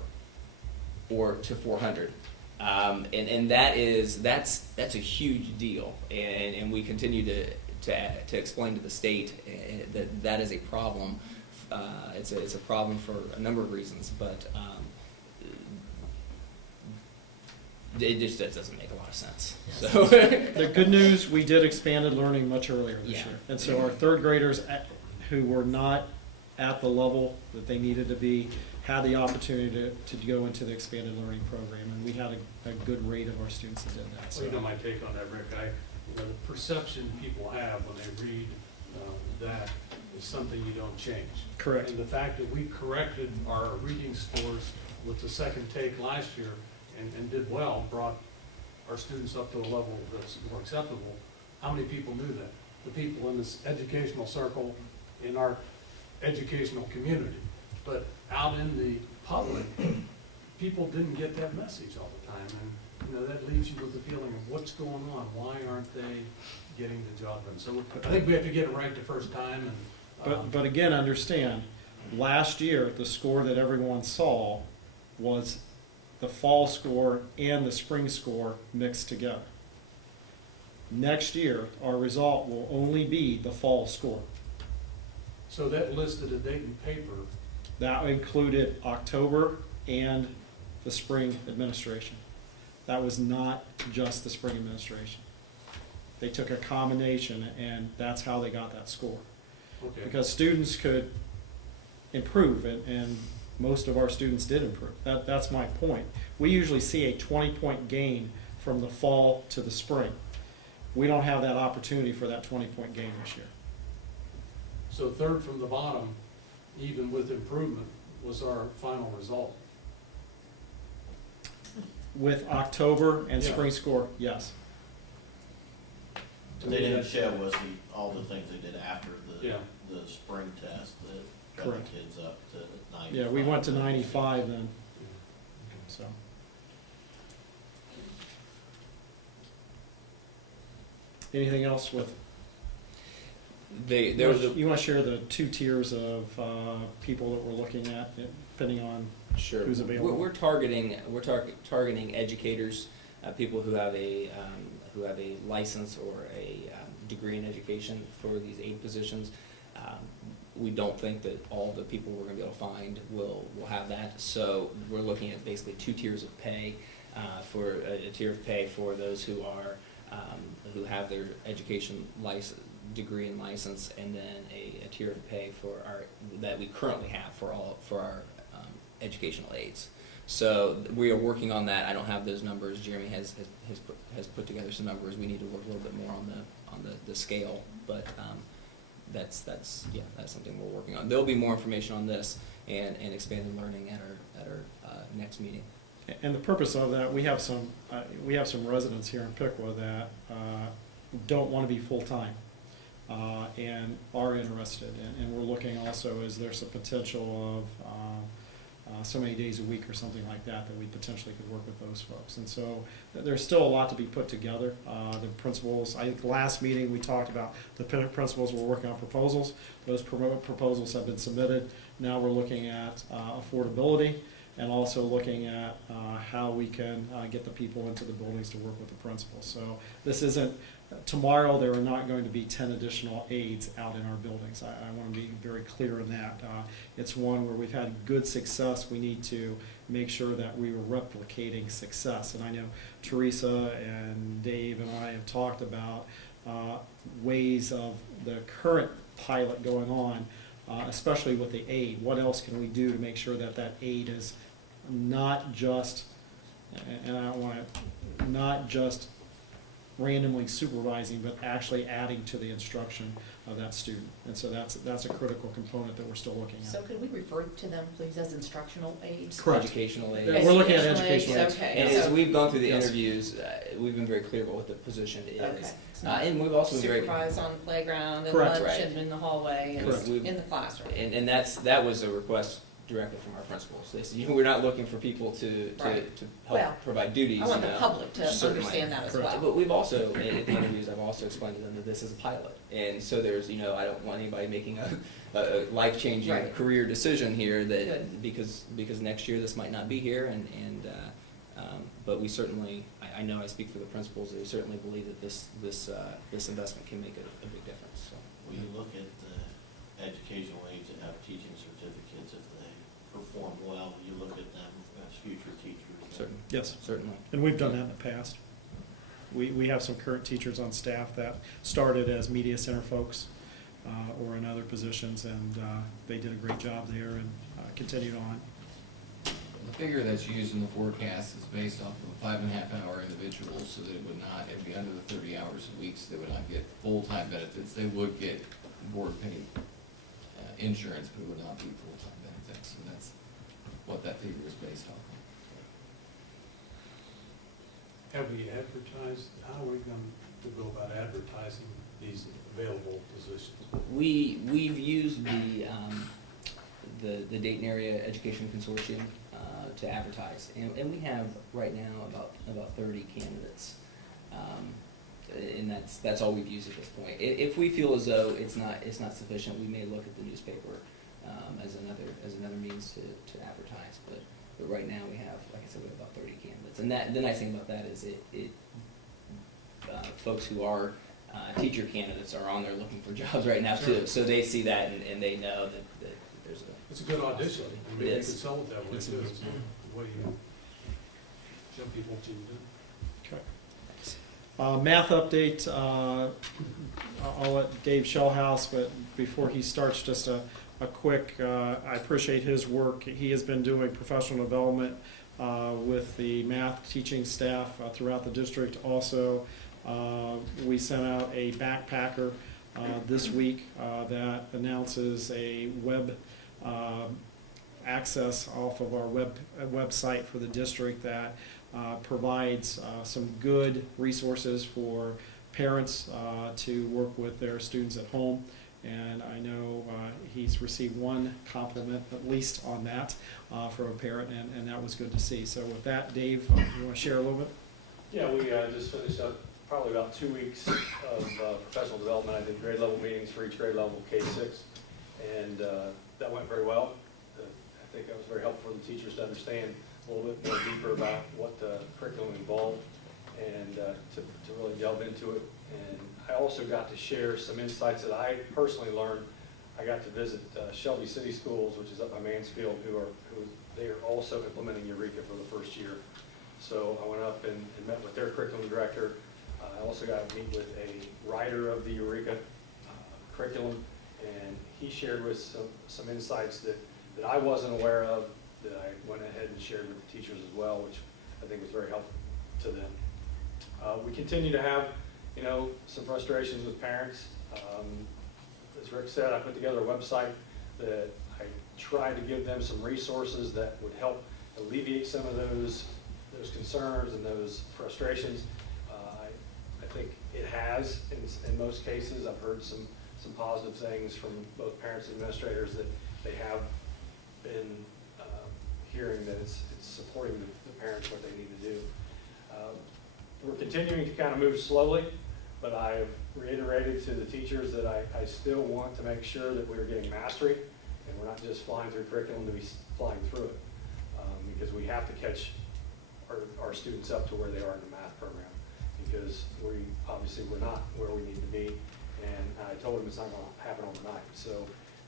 or to 400. And that's a huge deal. And we continue to explain to the state that is a problem. It's a problem for a number of reasons, but it just doesn't make a lot of sense. So The good news, we did expanded learning much earlier this Yeah. year. And so our 3rd graders who were not at the level that they needed to be had the opportunity to go into the expanded learning program. And we had a good rate of our students that did that. Well, you know my take on that, Rick. The perception people have when they read that is something you don't change. Correct. And the fact that we corrected our reading scores with the second take last year and did well, brought our students up to a level that's more acceptable. How many people knew that? The people in this educational circle, in our educational community. But out in the public, people didn't get that message all the time. And that leaves you with the feeling of what's going on? Why aren't they getting the job done? So I think we have to get it right the first time. And But again, understand, last year, the score that everyone saw was the fall score and the spring score mixed together. Next year, our result will only be the fall score. so that listed a date and paper. That included October and the spring administration. That was not just the spring administration. They took a combination, and that's how they got that score. Okay. Because students could improve, and most of our students did improve. That's my point. We usually see a 20-point gain from the fall to the spring. We don't have that opportunity for that 20-point gain this year. So 3rd from the bottom, even with improvement, was our final result. With October and Yeah. spring score, yes. What they didn't show was all the things they did after Yeah. the spring test that got Correct. the kids up to 95. Yeah, we went to 95 then, so. Anything else with, there was a you want to share the 2 tiers of people that we're looking at, depending on Sure. who's available? We're targeting educators, people who have a license or a degree in education for these 8 positions. We don't think that all the people we're going to be able to find will have that. So we're looking at basically 2 tiers of pay. For a tier of pay for those who are who have their education degree and license, and then a tier of pay for that we currently have for our educational aides. So we are working on that. I don't have those numbers. Jeremy has put together some numbers. We need to work a little bit more on the scale, but that's something we're working on. There'll be more information on this and expanded learning at our next meeting. And the purpose of that, we have some residents here in Piqua that don't want to be full-time and are interested. And we're looking also, is there some potential of so many days a week or something like that we potentially could work with those folks. And so there's still a lot to be put together. The principals, I think last meeting we talked about the principals were working on proposals. Those proposals have been submitted. Now we're looking at affordability and also looking at how we can get the people into the buildings to work with the principals. So this isn't, tomorrow there are not going to be 10 additional aides out in our buildings. I want to be very clear on that. It's one where we've had good success. We need to make sure that we are replicating success. And I know Teresa and Dave and I have talked about ways of the current pilot going on, especially with the aide. What else can we do to make sure that that aide is not just, and I don't want to, not just randomly supervising, but actually adding to the instruction of that student. And so that's a critical component that we're still looking at. So could we refer to them, please, as instructional aides? Correct. Educational Yeah, aides. we're looking at Educational aides, educational aides. okay. And as So- we've gone through the Yes. interviews, we've been very clear about what the position is. Okay. It's not And we've also been very. Supervise on the playground and Correct. lunch Right. and in the hallway and Correct. in the classroom. And that was a request directly from our principals. They said, we're not looking for people to Right. help Well, provide duties. I want the public to Certainly. understand that as Correct. well. But we've also, in the interviews, I've also explained to them that this is a pilot. And so there's, I don't want anybody making a life-changing Right. career decision here that, Good. because next year this might not be here but we certainly, I know I speak for the principals, they certainly believe that this investment can make a big difference, so. When you look at the educational aides that have teaching certificates, if they perform well, you look at them as future teachers. Certainly. Yes. Certainly. And we've done that in the past. We have some current teachers on staff that started as media center folks or in other positions, and they did a great job there and continued on. The figure that's used in the forecast is based off of 5.5-hour individuals, so that it would not, it'd be under the 30 hours a week, so they would not get full-time benefits. They would get board-paid insurance, but it would not be full-time benefits, so that's what that figure is based off of. Have we advertised, how are we going to go about advertising these available positions? We've used the Dayton Area Education Consortium to advertise, and we have right now about 30 candidates, and that's all we've used at this point. If we feel as though it's not sufficient, we may look at the newspaper as another means to advertise. But right now we have, like I said, we have about 30 candidates, and the nice thing about that is folks who are teacher candidates are on there looking for jobs right now too. Sure. So they see that and they know that there's a. It's a good audition, and maybe you It could is. sell it that way It's too. a- It's the way you show people what you do. Okay. Math update, I'll let Dave Shellhouse, but before he starts, just a quick, I appreciate his work. He has been doing professional development with the math teaching staff throughout the district. Also, we sent out a backpacker this week that announces a web access off of our website for the district that provides some good resources for parents to work with their students at home. And I know he's received one compliment at least on that from a parent, and that was good to see. So with that, Dave, you want to share a little bit? Yeah, we just finished up probably about 2 weeks of professional development. I did grade level meetings for each grade level, K-6, and that went very well. I think that was very helpful for the teachers to understand a little bit more deeper about what the curriculum involved and to really delve into it. And I also got to share some insights that I personally learned. I got to visit Shelby City Schools, which is up by Mansfield, they are also implementing Eureka for the first year. So I went up and met with their curriculum director. I also got to meet with a writer of the Eureka curriculum, and he shared with some insights that I wasn't aware of, that I went ahead and shared with the teachers as well, which I think was very helpful to them. We continue to have, some frustrations with parents. As Rick said, I put together a website that I tried to give them some resources that would help alleviate some of those concerns and those frustrations. I think it has in most cases. I've heard some positive things from both parents and administrators that they have been hearing that it's supporting the parents what they need to do. We're continuing to kind of move slowly, but I've reiterated to the teachers that I still want to make sure that we're getting mastery and we're not just flying through curriculum to be flying through it. Because we have to catch our students up to where they are in the math program, because we're not where we need to be, and I told them it's not going to happen overnight. So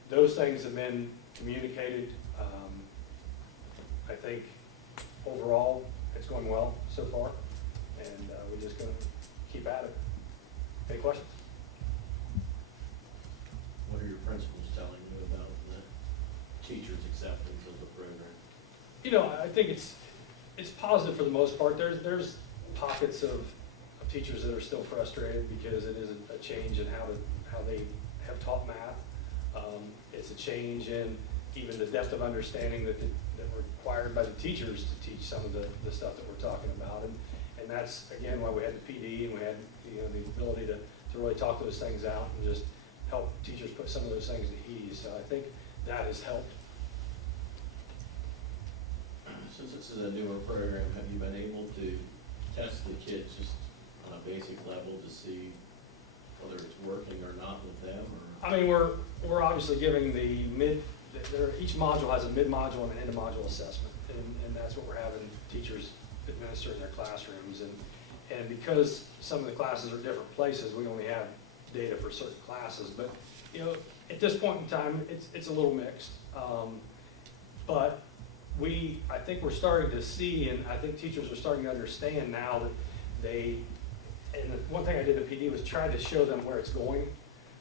those things have been communicated. I think overall it's going well so far, and we're just going to keep at it. Any questions? What are your principals telling you about the teachers' acceptance of the program? You know, I think it's positive for the most part. There's pockets of teachers that are still frustrated because it is a change in how they have taught math. It's a change in even the depth of understanding that required by the teachers to teach some of the stuff that we're talking about. And that's, again, why we had the PD and we had the ability to really talk those things out and just help teachers put some of those things to ease. So I think that has helped. Since this is a newer program, have you been able to test the kids just on a basic level to see whether it's working or not with them? Or? I mean, we're obviously giving each module has a mid-module and an end-of-module assessment, and that's what we're having teachers administer in their classrooms. And because some of the classes are different places, we only have data for certain classes. But you know, at this point in time, it's a little mixed. But I think we're starting to see, and I think teachers are starting to understand now that and the one thing I did at PD was try to show them where it's going,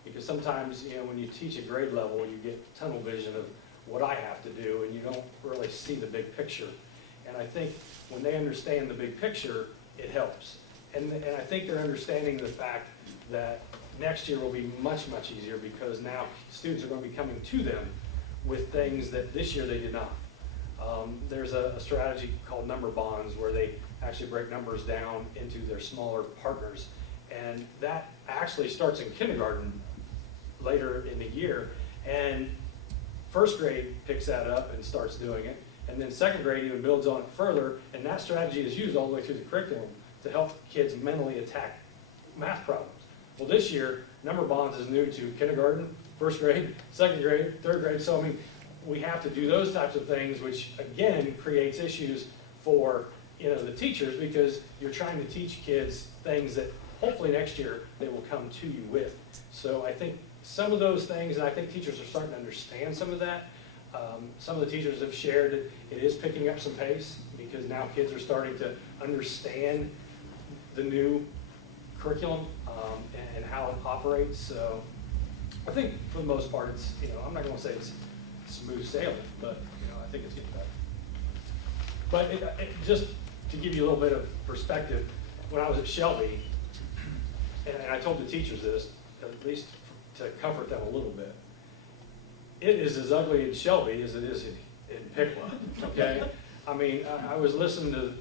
because sometimes, you know, when you teach at grade level, you get tunnel vision of what I have to do, and you don't really see the big picture. And I think when they understand the big picture, it helps. And I think they're understanding the fact that next year will be much, much easier, because now students are going to be coming to them with things that this year they did not. There's a strategy called number bonds where they actually break numbers down into their smaller partners. And that actually starts in kindergarten later in the year. And first grade picks that up and starts doing it. And then second grade even builds on it further. And that strategy is used all the way through the curriculum to help kids mentally attack math problems. Well, this year, number bonds is new to kindergarten, first grade, second grade, third grade. So, I mean, we have to do those types of things, which again creates issues for, you know, the teachers, because you're trying to teach kids things that hopefully next year they will come to you with. So I think some of those things, and I think teachers are starting to understand some of that. Some of the teachers have shared that it is picking up some pace, because now kids are starting to understand the new curriculum and how it operates. So I think for the most part, it's, you know, I'm not going to say it's smooth sailing, but you know, I think it's getting better. But just to give you a little bit of perspective, when I was at Shelby, and I told the teachers this, at least to comfort them a little bit, it is as ugly in Shelby as it is in Piqua, okay? I mean, I was listening to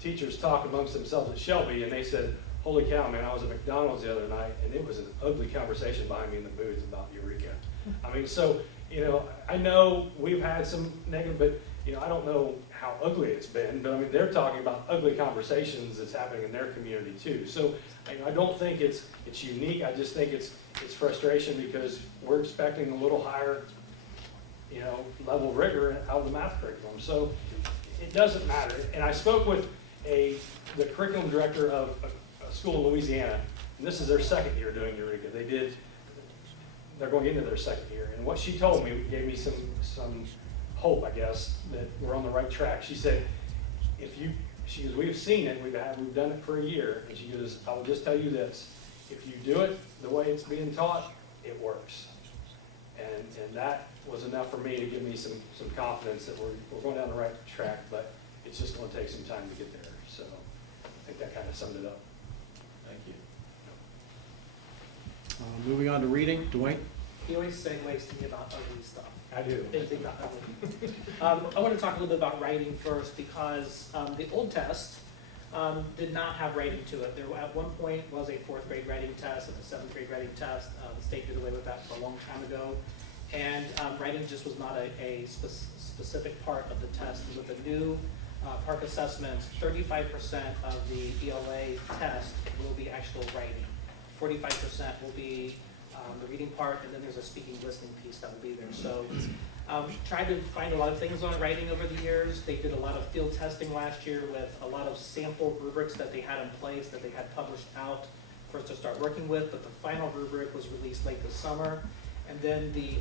teachers talk amongst themselves at Shelby, and they said, holy cow, man, I was at McDonald's the other night, and it was an ugly conversation behind me in the booth about Eureka. I mean, so, you know, I know we've had some negative, but, you know, I don't know how ugly it's been, but I mean, they're talking about ugly conversations that's happening in their community too. So I don't think it's unique. I just think it's frustration, because we're expecting a little higher, you know, level of rigor out of the math curriculum. So it doesn't matter. And I spoke with the curriculum director of a school in Louisiana, and this is their second year doing Eureka. They're going into their second year. And what she told me gave me some hope, I guess, that we're on the right track. She said, she goes, we've seen it, we've done it for a year, and she goes, I will just tell you this, if you do it the way it's being taught, it works. And that was enough for me to give me some confidence that we're going down the right track, but it's just going to take some time to get there. So I think that kind of summed it up. Thank you. Moving on to reading, Dwayne? He always segues to me about ugly stuff. I do. Big thing about ugly. I want to talk a little bit about writing first, because the old test did not have writing to it. There at one point was a 4th grade writing test and a 7th grade writing test. The state did away with that for a long time ago. And writing just was not a specific part of the test. And with the new park assessments, 35% of the ELA test will be actual writing. 45% will be the reading part, and then there's a speaking listening piece that will be there. So tried to find a lot of things on writing over the years. They did a lot of field testing last year with a lot of sample rubrics that they had in place that they had published out for us to start working with, but the final rubric was released late this summer. And then the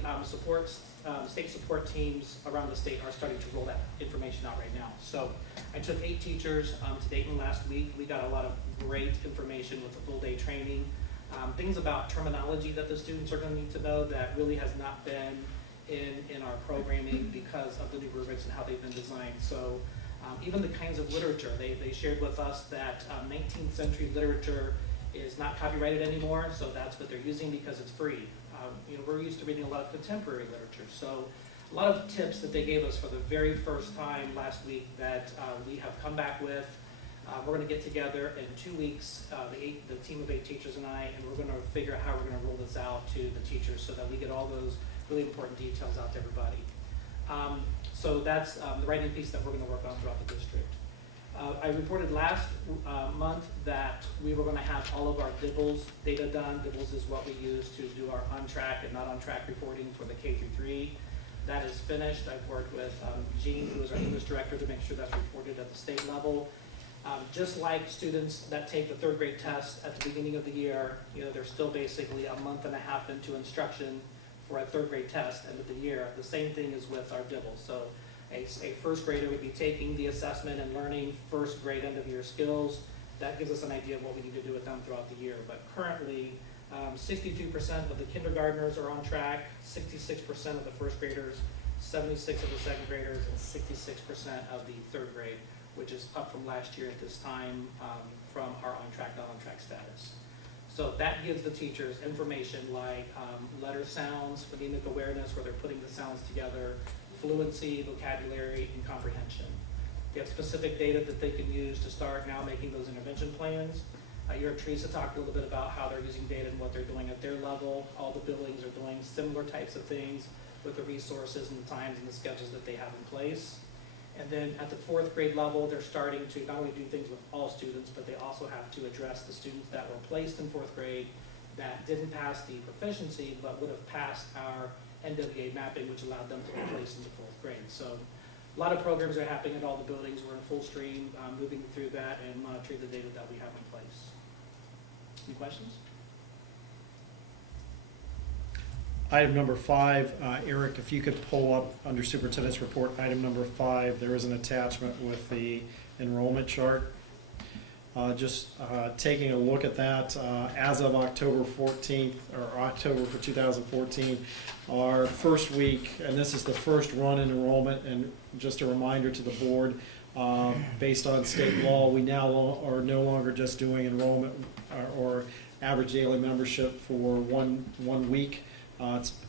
state support teams around the state are starting to roll that information out right now. So I took 8 teachers to Dayton last week. We got a lot of great information with the full day training. Things about terminology that the students are going to need to know that really has not been in our programming because of the new rubrics and how they've been designed. So even the kinds of literature, they shared with us that 19th century literature is not copyrighted anymore, so that's what they're using because it's free. We're used to reading a lot of contemporary literature, so a lot of tips that they gave us for the very first time last week that we have come back with. We're going to get together in 2 weeks, the team of 8 teachers and I, and we're going to figure out how we're going to roll this out to the teachers so that we get all those really important details out to everybody. So that's the writing piece that we're going to work on throughout the district. I reported last month that we were going to have all of our DIBELS data done. DIBELS is what we use to do our on-track and not on-track reporting for the K-3. That is finished. I've worked with Jean, who is our English director, to make sure that's reported at the state level. Just like students that take the 3rd grade test at the beginning of the year, they're still basically a month and a half into instruction for a 3rd grade test end of the year. The same thing is with our DIBELS. So a 1st grader would be taking the assessment and learning 1st grade end of year skills. That gives us an idea of what we need to do with them throughout the year. But currently, 62% of the kindergartners are on track, 66% of the 1st graders, 76 of the 2nd graders, and 66% of the 3rd grade, which is up from last year at this time from our on-track, not on-track status. So that gives the teachers information like letter sounds, phonemic awareness, where they're putting the sounds together, fluency, vocabulary, and comprehension. They have specific data that they can use to start now making those intervention plans. You heard Teresa talk a little bit about how they're using data and what they're doing at their level. All the buildings are doing similar types of things with the resources and the times and the schedules that they have in place. And then at the 4th grade level, they're starting to not only do things with all students, but they also have to address the students that were placed in 4th grade that didn't pass the proficiency, but would have passed our NWA mapping, which allowed them to be placed into 4th grade. So a lot of programs are happening at all the buildings. We're in full stream, moving through that and monitoring the data that we have in place. Any questions? Item number 5, Eric, if you could pull up under Superintendent's report, item number 5, there is an attachment with the enrollment chart. Just taking a look at that, as of October 14th, or October for 2014, our first week, and this is the first run in enrollment, and just a reminder to the board, based on state law, we now are no longer just doing enrollment or average daily membership for one week.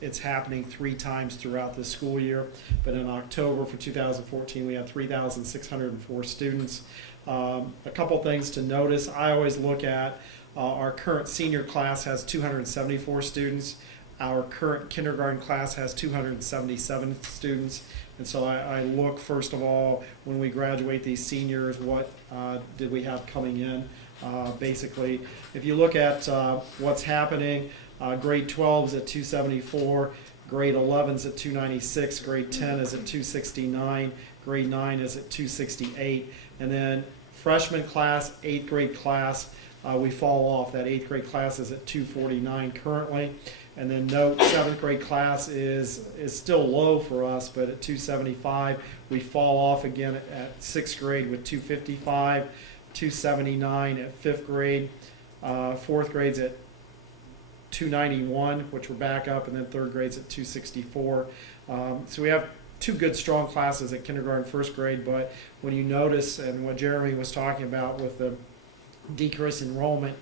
It's happening 3 times throughout the school year, but in October for 2014, we had 3,604 students. A couple things to notice. I always look at our current senior class has 274 students. Our current kindergarten class has 277 students. And so I look, first of all, when we graduate these seniors, what did we have coming in? Basically, if you look at what's happening, grade 12 is at 274, grade 11 is at 296, grade 10 is at 269, grade 9 is at 268, and then freshman class, 8th grade class, we fall off. That 8th grade class is at 249 currently, and then note 7th grade class is still low for us, but at 275. We fall off again at 6th grade with 255, 279 at 5th grade, 4th grade's at 291, which we're back up, and then 3rd grade's at 264. So we have 2 good strong classes at kindergarten, 1st grade, but when you notice, and what Jeremy was talking about with the decrease in enrollment,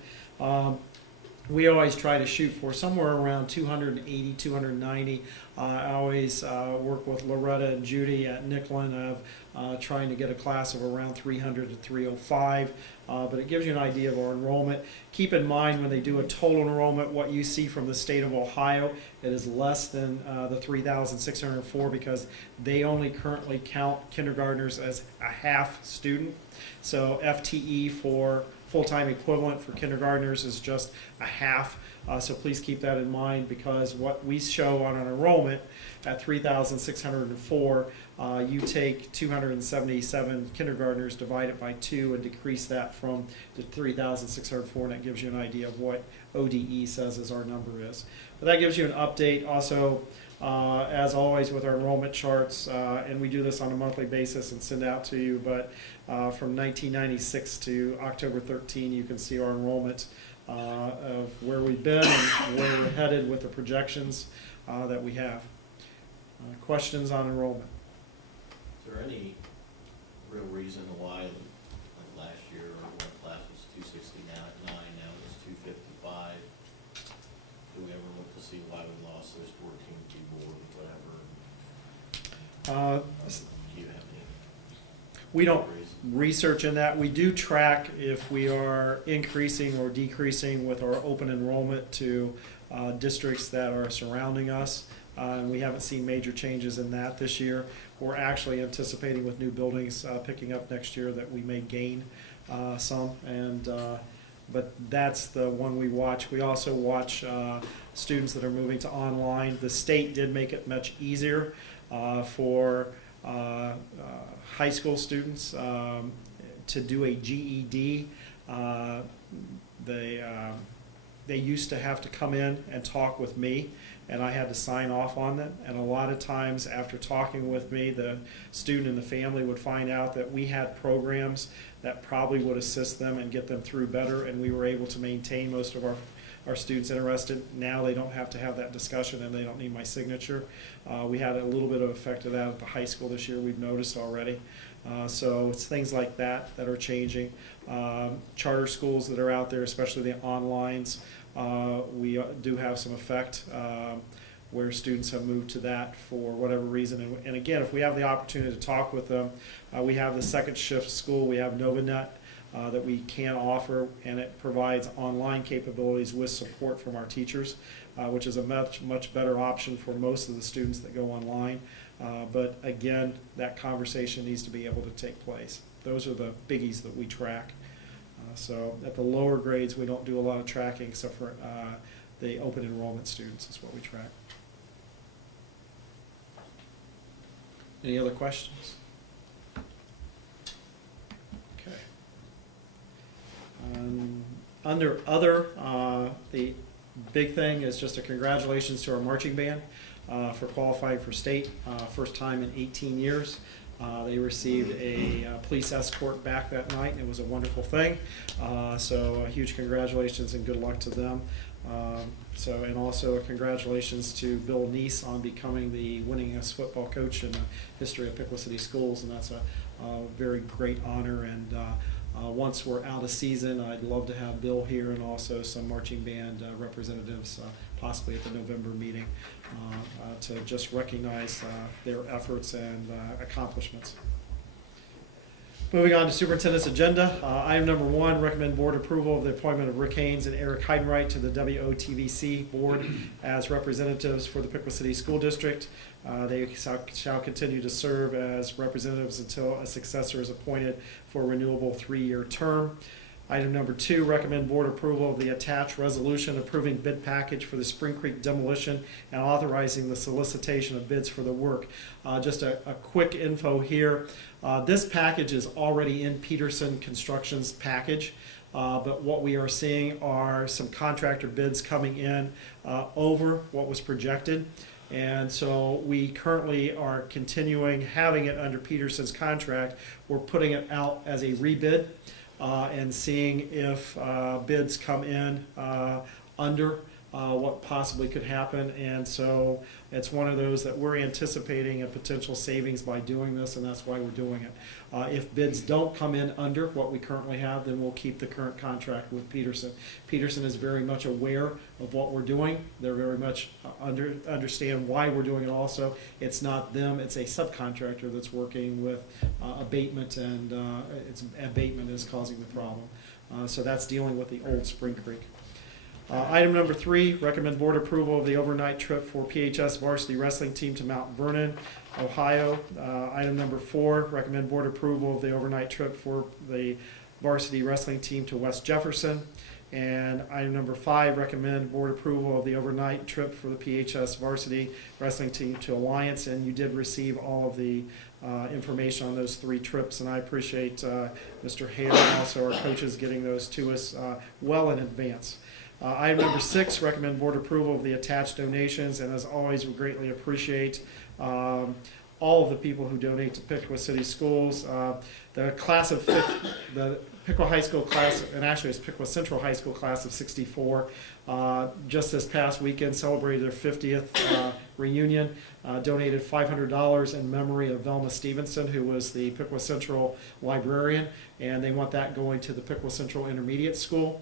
we always try to shoot for somewhere around 280, 290. I always work with Loretta and Judy at Nicklin of trying to get a class of around 300 to 305. But it gives you an idea of our enrollment. Keep in mind when they do a total enrollment, what you see from the state of Ohio, it is less than the 3,604 because they only currently count kindergartners as a half student. So FTE for full-time equivalent for kindergartners is just a half. So please keep that in mind, because what we show on an enrollment at 3,604, you take 277 kindergartners, divide it by 2, and decrease that from the 3,604, and that gives you an idea of what ODE says as our number is. But that gives you an update. Also, as always with our enrollment charts, and we do this on a monthly basis and send out to you, but from 1996 to October 13, you can see our enrollment of where we've been and where we're headed with the projections that we have. Questions on enrollment? Is there any real reason why, like last year, one class was 269, now it's 255? Do we ever look to see why we lost those 14 keyboard, whatever? Do you have any? We don't reason? research in that. We do track if we are increasing or decreasing with our open enrollment to districts that are surrounding us. And we haven't seen major changes in that this year. We're actually anticipating with new buildings picking up next year that we may gain some. But that's the one we watch. We also watch students that are moving to online. The state did make it much easier for high school students to do a GED. They used to have to come in and talk with me, and I had to sign off on them. And a lot of times after talking with me, the student and the family would find out that we had programs that probably would assist them and get them through better, and we were able to maintain most of our students interested. Now they don't have to have that discussion, and they don't need my signature. We had a little bit of effect of that at the high school this year, we've noticed already. So it's things like that that are changing. Charter schools that are out there, especially the onlines, we do have some effect where students have moved to that for whatever reason. And again, if we have the opportunity to talk with them, we have the second shift school, we have NovaNet that we can offer, and it provides online capabilities with support from our teachers, which is a much better option for most of the students that go online. But again, that conversation needs to be able to take place. Those are the biggies that we track. So at the lower grades, we don't do a lot of tracking except for the open enrollment students is what we track. Any other questions? Okay. Under other, the big thing is just a congratulations to our marching band for qualifying for state, first time in 18 years. They received a police escort back that night, and it was a wonderful thing. So a huge congratulations and good luck to them. And also a congratulations to Bill Neese on becoming the winningest football coach in the history of Pickle City Schools, and that's a very great honor. And once we're out of season, I'd love to have Bill here and also some marching band representatives possibly at the November meeting to just recognize their efforts and accomplishments. Moving on to superintendent's agenda. Item number 1, recommend board approval of the appointment of Rick Haynes and Eric Heidenreich to the WOTVC board as representatives for the Pickle City School District. They shall continue to serve as representatives until a successor is appointed for a renewable 3-year term. Item number 2, recommend board approval of the attached resolution approving bid package for the Spring Creek demolition and authorizing the solicitation of bids for the work. Just a quick info here. This package is already in Peterson Construction's package, but what we are seeing are some contractor bids coming in over what was projected. And so we currently are continuing having it under Peterson's contract. We're putting it out as a rebid. And seeing if bids come in under what possibly could happen, and so it's one of those that we're anticipating a potential savings by doing this, and that's why we're doing it. If bids don't come in under what we currently have, then we'll keep the current contract with Peterson. Peterson is very much aware of what we're doing. They're very much understand why we're doing it also. It's not them, it's a subcontractor that's working with abatement, and it's abatement is causing the problem. So that's dealing with the old Spring Creek. Item number 3, recommend board approval of the overnight trip for PHS varsity wrestling team to Mount Vernon, Ohio. Item number 4, recommend board approval of the overnight trip for the varsity wrestling team to West Jefferson. And item number 5, recommend board approval of the overnight trip for the PHS varsity wrestling team to Alliance. And you did receive all of the information on those 3 trips, and I appreciate Mr. Hale and also our coaches getting those to us well in advance. Item number 6, recommend board approval of the attached donations, and as always, we greatly appreciate all of the people who donate to Piqua City Schools. The class of the Piqua High School class, and actually it's Piqua Central High School class of 64, just this past weekend celebrated their 50th reunion, donated $500 in memory of Velma Stevenson, who was the Piqua Central librarian, and they want that going to the Piqua Central Intermediate School,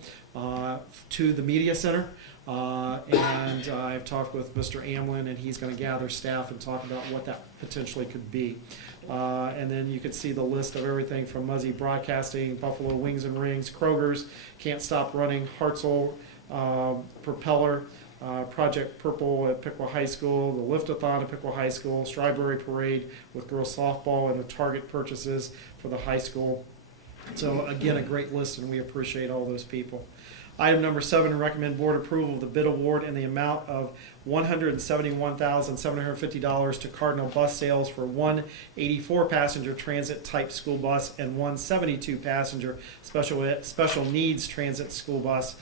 to the Media Center. And I've talked with Mr. Amlin, and he's going to gather staff and talk about what that potentially could be. And then you can see the list of everything from Muzzy Broadcasting, Buffalo Wings and Rings, Kroger's, Can't Stop Running, Hartzell, Propeller, Project Purple at Piqua High School, the Lift-A-Thon at Piqua High School, Strawberry Parade with girls softball, and the Target purchases for the high school. So again, a great list, and we appreciate all those people. Item number 7, recommend board approval of the bid award in the amount of $171,750 to Cardinal Bus Sales for one 84-passenger transit type school bus and one 72-passenger special needs transit school bus.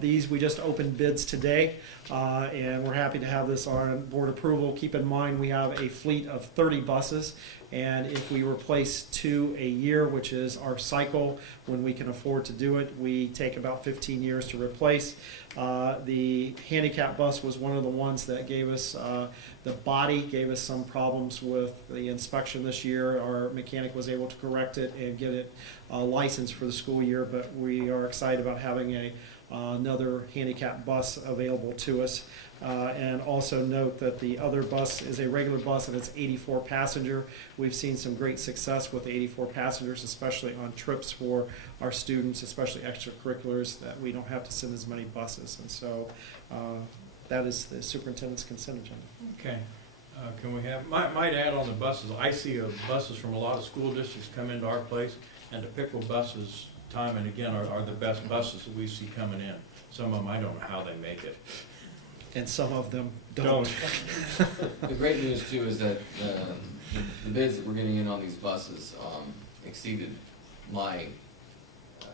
These we just opened bids today, and we're happy to have this on board approval. Keep in mind we have a fleet of 30 buses, and if we replace 2 a year, which is our cycle when we can afford to do it, we take about 15 years to replace. The handicap bus was one of the ones that gave us, the body gave us some problems with the inspection this year. Our mechanic was able to correct it and get it licensed for the school year, but we are excited about having another handicap bus available to us. And also note that the other bus is a regular bus, and it's 84 passenger. We've seen some great success with 84 passengers, especially on trips for our students, especially extracurriculars, that we don't have to send as many buses. And so that is the superintendent's consent agenda. Okay. Can we have, might add on the buses, I see buses from a lot of school districts come into our place, and the Piqua buses, time and again, are the best buses that we see coming in. Some of them, I don't know how they make it. And some of them don't. The great news too is that the bids that we're getting in on these buses exceeded my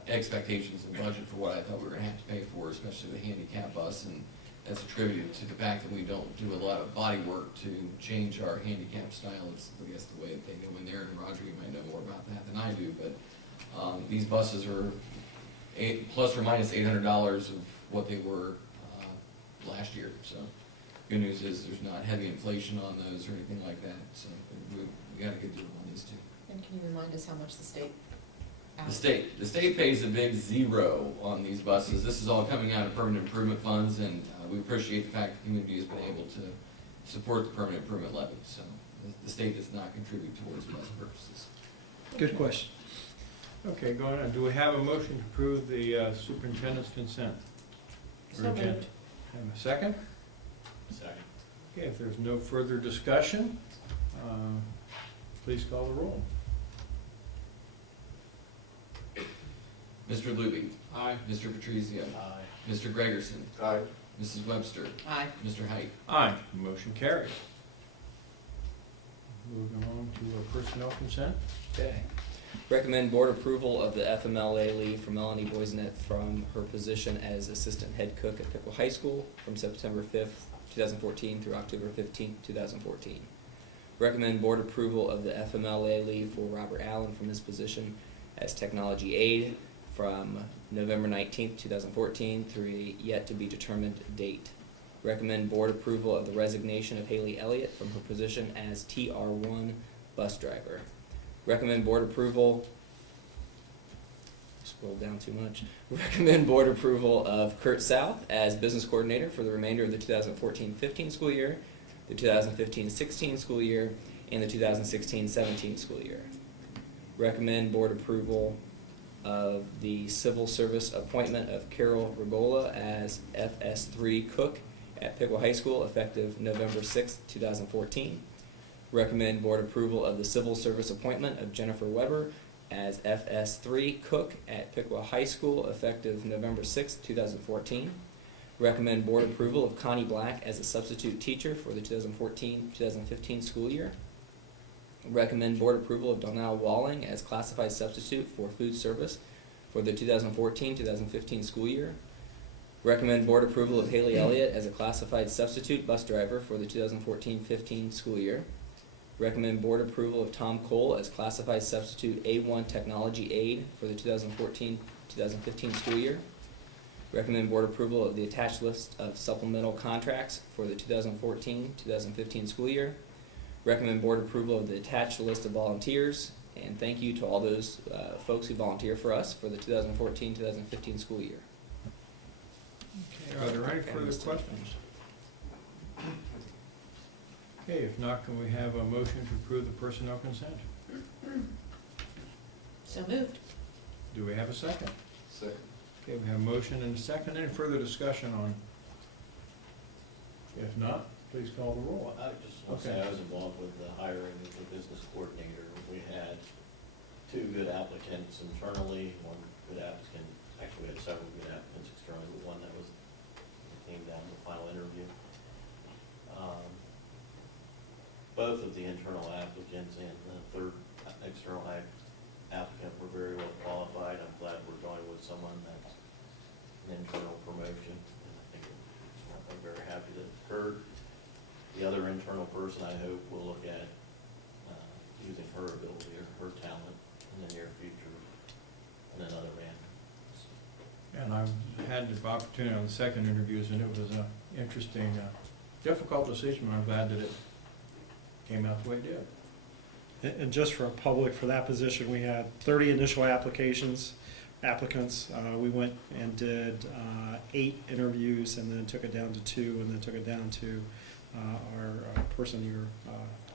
expectations and budget for what I thought we were going to have to pay for, especially the handicap bus, and that's attributed to the fact that we don't do a lot of body work to change our handicap style. It's, I guess, the way that they go in there, and Roger, you might know more about that than I do, but these buses are plus or minus $800 of what they were last year. So good news is there's not heavy inflation on those or anything like that. So we got a good deal on these two. And can you remind us how much the state? The state pays a big zero on these buses. This is all coming out of permanent improvement funds, and we appreciate the fact the community has been able to support the permanent improvement levy. So the state does not contribute towards bus purchases. Good question. Okay, going on. Do we have a motion to approve the superintendent's consent? So moved. Have a second? Second. Okay, if there's no further discussion, please call the roll. Mr. Luby. Aye. Mr. Patrizio. Aye. Mr. Gregerson. Aye. Mrs. Webster. Aye. Mr. Height. Aye, motion carries. Moving on to personnel consent. Okay. Recommend board approval of the FMLA leave for Melanie Boisnet from her position as assistant head cook at Piqua High School from September 5th, 2014 through October 15th, 2014. Recommend board approval of the FMLA leave for Robert Allen from his position as technology aide from November 19th, 2014 through a yet-to-be-determined date. Recommend board approval of the resignation of Haley Elliott from her position as TR1 bus driver. Recommend board approval, scroll down too much. Recommend board approval of Kurt South as business coordinator for the remainder of the 2014-15 school year, the 2015-16 school year, and the 2016-17 school year. Recommend board approval of the civil service appointment of Carol Regola as FS3 cook at Piqua High School effective November 6, 2014. Recommend board approval of the civil service appointment of Jennifer Weber as FS3 cook at Piqua High School effective November 6, 2014. Recommend board approval of Connie Black as a substitute teacher for the 2014-2015 school year. Recommend board approval of Donnell Walling as classified substitute for food service for the 2014-2015 school year. Recommend board approval of Haley Elliott as a classified substitute bus driver for the 2014-15 school year. Recommend board approval of Tom Cole as classified substitute A1 technology aide for the 2014-2015 school year. Recommend board approval of the attached list of supplemental contracts for the 2014-2015 school year. Recommend board approval of the attached list of volunteers, and thank you to all those folks who volunteer for us for the 2014-2015 school year. Okay, are there any further questions? Okay, if not, can we have a motion to approve the personnel consent? So moved. Do we have a second? Second. Okay, we have a motion and a second. Any further discussion on? If not, please call the roll. I just want to say I was involved with the hiring of the business coordinator. We had 2 good applicants internally, 1 good applicant, actually we had several good applicants externally, but one that came down to the final interview. Both of the internal applicants and the third external applicant were very well qualified. I'm glad we're going with someone that's an internal promotion, and I think I'm very happy that it occurred. The other internal person, I hope, will look at using her ability or her talent in the near future in another manner. And I've had the opportunity on the second interviews, and it was an interesting, difficult decision. I'm glad that it came out the way it did. And just for public, for that position, we had 30 initial applicants. We went and did 8 interviews, and then took it down to 2, and then took it down to our person you're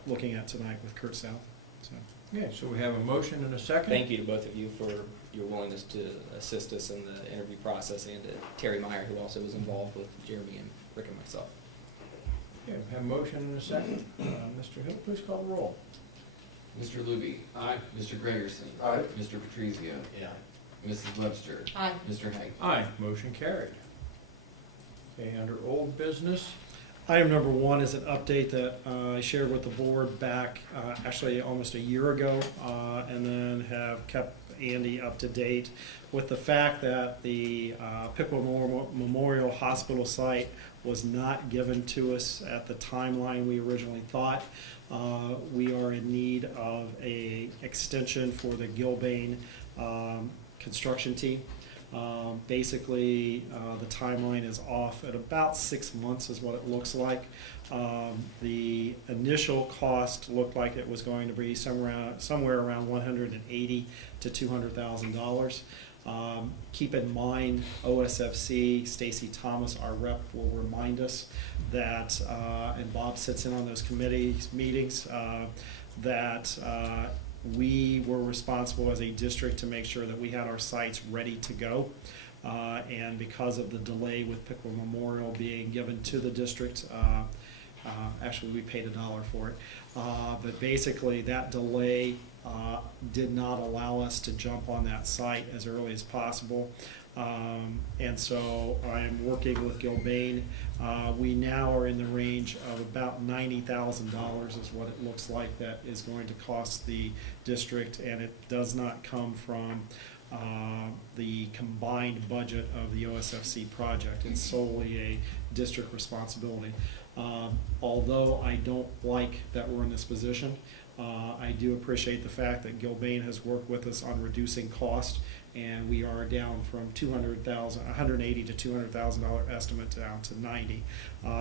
looking at tonight with Kurt South. So. Okay, so we have a motion and a second. Thank you to both of you for your willingness to assist us in the interview process, and to Terry Meyer, who also was involved with Jeremy and Rick and myself. Okay, we have a motion and a second. Mr. Hill, please call the roll. Mr. Luby. Aye. Mr. Gregerson. Aye. Mr. Patrizio. Yeah. Mrs. Webster. Aye. Mr. Hague. Aye, motion carried. Okay, under old business, Item number 1 is an update that I shared with the board back actually almost a year ago, and then have kept Andy up to date with the fact that the Piqua Memorial Hospital site was not given to us at the timeline we originally thought. We are in need of a extension for the Gilbane construction team. Basically, the timeline is off at about 6 months is what it looks like. The initial cost looked like it was going to be somewhere around $180,000 to $200,000. Keep in mind, OSFC, Stacy Thomas, our rep, will remind us that, and Bob sits in on those committee meetings, that we were responsible as a district to make sure that we had our sites ready to go. And because of the delay with Piqua Memorial being given to the district, actually we paid $1 for it, but basically that delay did not allow us to jump on that site as early as possible. And so I'm working with Gilbane. We now are in the range of about $90,000 is what it looks like that is going to cost the district, and it does not come from the combined budget of the OSFC project. It's solely a district responsibility. Although I don't like that we're in this position, I do appreciate the fact that Gilbane has worked with us on reducing cost, and we are down from $180,000 to $200,000 estimate down to 90.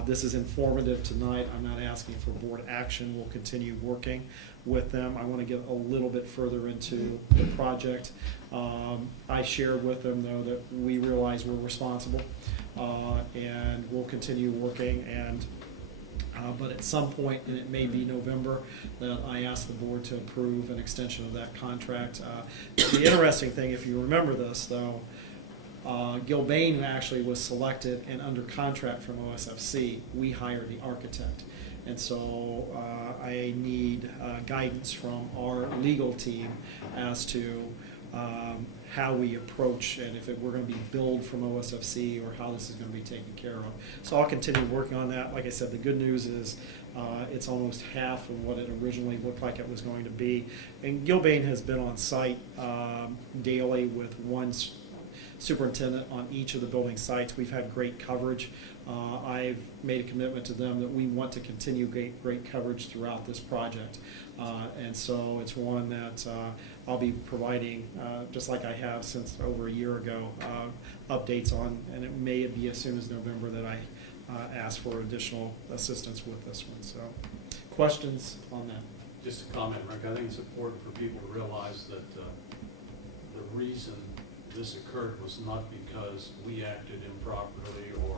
This is informative tonight. I'm not asking for board action. We'll continue working with them. I want to get a little bit further into the project. I shared with them, though, that we realize we're responsible, and we'll continue working. And but at some point, and it may be November, that I ask the board to approve an extension of that contract. The interesting thing, if you remember this, though, Gilbane actually was selected and under contract from OSFC. We hired the architect. And so I need guidance from our legal team as to how we approach, and if we're going to be billed from OSFC or how this is going to be taken care of. So I'll continue working on that. Like I said, the good news is it's almost half of what it originally looked like it was going to be. And Gilbane has been on site daily with one superintendent on each of the building sites. We've had great coverage. I've made a commitment to them that we want to continue great coverage throughout this project. And so it's one that I'll be providing, just like I have since over a year ago, updates on, and it may be as soon as November that I ask for additional assistance with this one. So questions on that? Just a comment, Rick, I think it's important for people to realize that the reason this occurred was not because we acted improperly or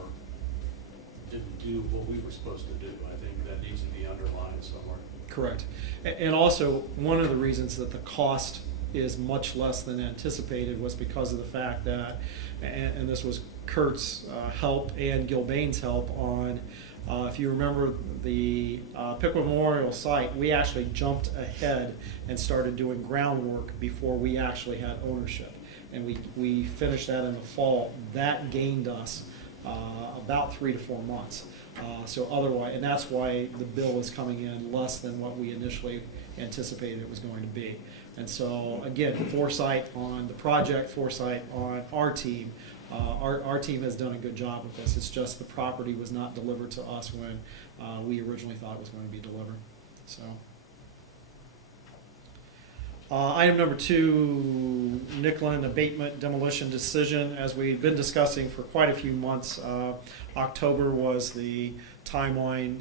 didn't do what we were supposed to do. I think that needs to be underlined somewhere. Correct. And also, one of the reasons that the cost is much less than anticipated was because of the fact that, and this was Kurt's help and Gilbane's help on, if you remember the Pickwick Memorial site, we actually jumped ahead and started doing groundwork before we actually had ownership. And we finished that in the fall. That gained us about 3 to 4 months. So otherwise, and that's why the bill is coming in less than what we initially anticipated it was going to be. And so again, foresight on the project, foresight on our team. Our team has done a good job with this. It's just the property was not delivered to us when we originally thought it was going to be delivered. So. Item number two, Nicklin abatement demolition decision. As we've been discussing for quite a few months, October was the timeline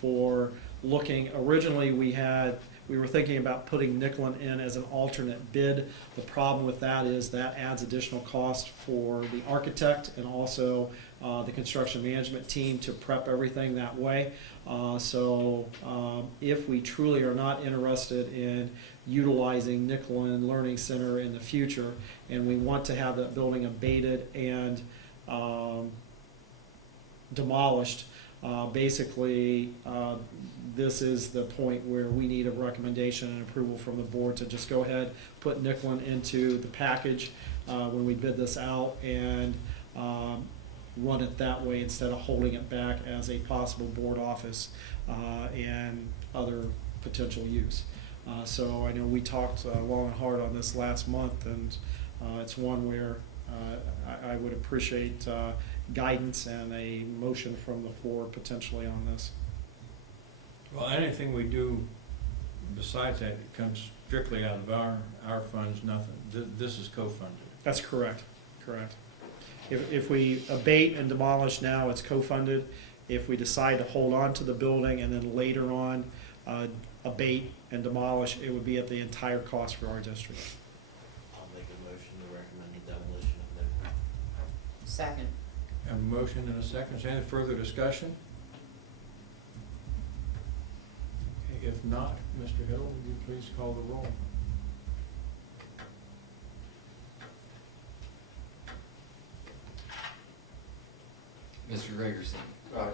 for looking. Originally, we were thinking about putting Nicklin in as an alternate bid. The problem with that is that adds additional cost for the architect and also the construction management team to prep everything that way. So if we truly are not interested in utilizing Nicklin Learning Center in the future, and we want to have that building abated and demolished, basically this is the point where we need a recommendation and approval from the board to just go ahead, put Nicklin into the package when we bid this out, and run it that way instead of holding it back as a possible board office and other potential use. So I know we talked long and hard on this last month, and it's one where I would appreciate guidance and a motion from the floor potentially on this. Well, anything we do besides that comes strictly out of our funds, nothing. This is co-funded. That's correct, correct. If we abate and demolish now, it's co-funded. If we decide to hold on to the building and then later on abate and demolish, it would be at the entire cost for our district. I'll make a motion to recommend the demolition of Nicklin. Second. Have a motion and a second. Is there any further discussion? Okay, if not, Mr. Hill, would you please call the roll? Mr. Gregerson. Aye.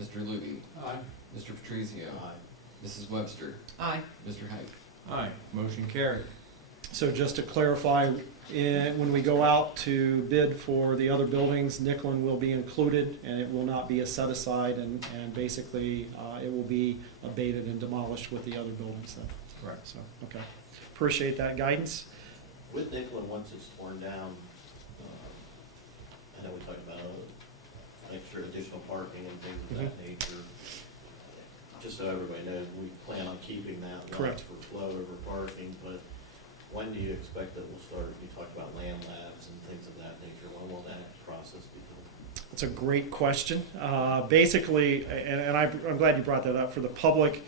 Mr. Luby. Aye. Mr. Patrizio. Aye. Mrs. Webster. Aye. Mr. Height. Aye, motion carried. So just to clarify, when we go out to bid for the other buildings, Nicklin will be included, and it will not be a set aside, and basically it will be abated and demolished with the other buildings then. Right. So, okay. Appreciate that guidance. With Nicklin, once it's torn down, I know we talked about extra additional parking and things of that nature. just so everybody knows, we plan on keeping that lot Correct. for flow over parking, but when do you expect that we'll start? You talked about land labs and things of that nature. When will that process begin? It's a great question. Basically, and I'm glad you brought that up, for the public,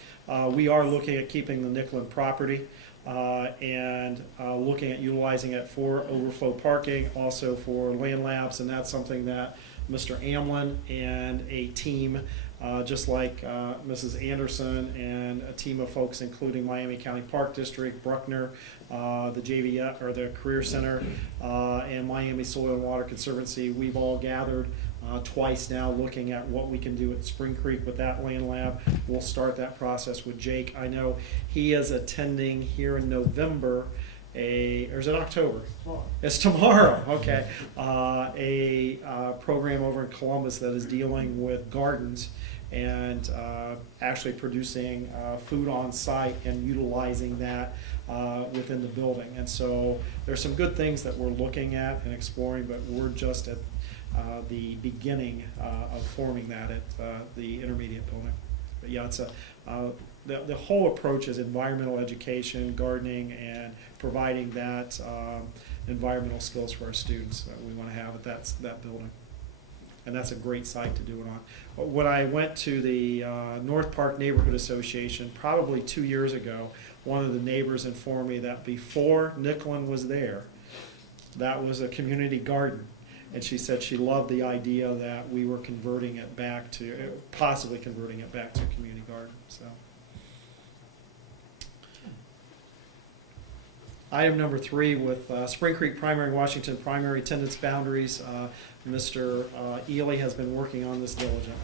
we are looking at keeping the Nicklin property and looking at utilizing it for overflow parking, also for land labs, and that's something that Mr. Amlin and a team, just like Mrs. Anderson and a team of folks, including Miami County Park District, Bruckner, the JV or the Career Center, and Miami Soil and Water Conservancy, we've all gathered twice now looking at what we can do at Spring Creek with that land lab. We'll start that process with Jake. I know he is attending here in November or is it October? It's tomorrow, okay. A program over in Columbus that is dealing with gardens and actually producing food on site and utilizing that within the building. And so there's some good things that we're looking at and exploring, but we're just at the beginning of forming that at the intermediate building. But yeah, it's the whole approach is environmental education, gardening, and providing that environmental skills for our students that we want to have at that building. And that's a great site to do it on. When I went to the North Park Neighborhood Association probably 2 years ago, one of the neighbors informed me that before Nicklin was there, that was a community garden. And she said she loved the idea that we were converting it back to, possibly converting it back to a community garden. So, item number 3 with Spring Creek Primary, Washington primary attendance boundaries. Mr. Ely has been working on this diligently.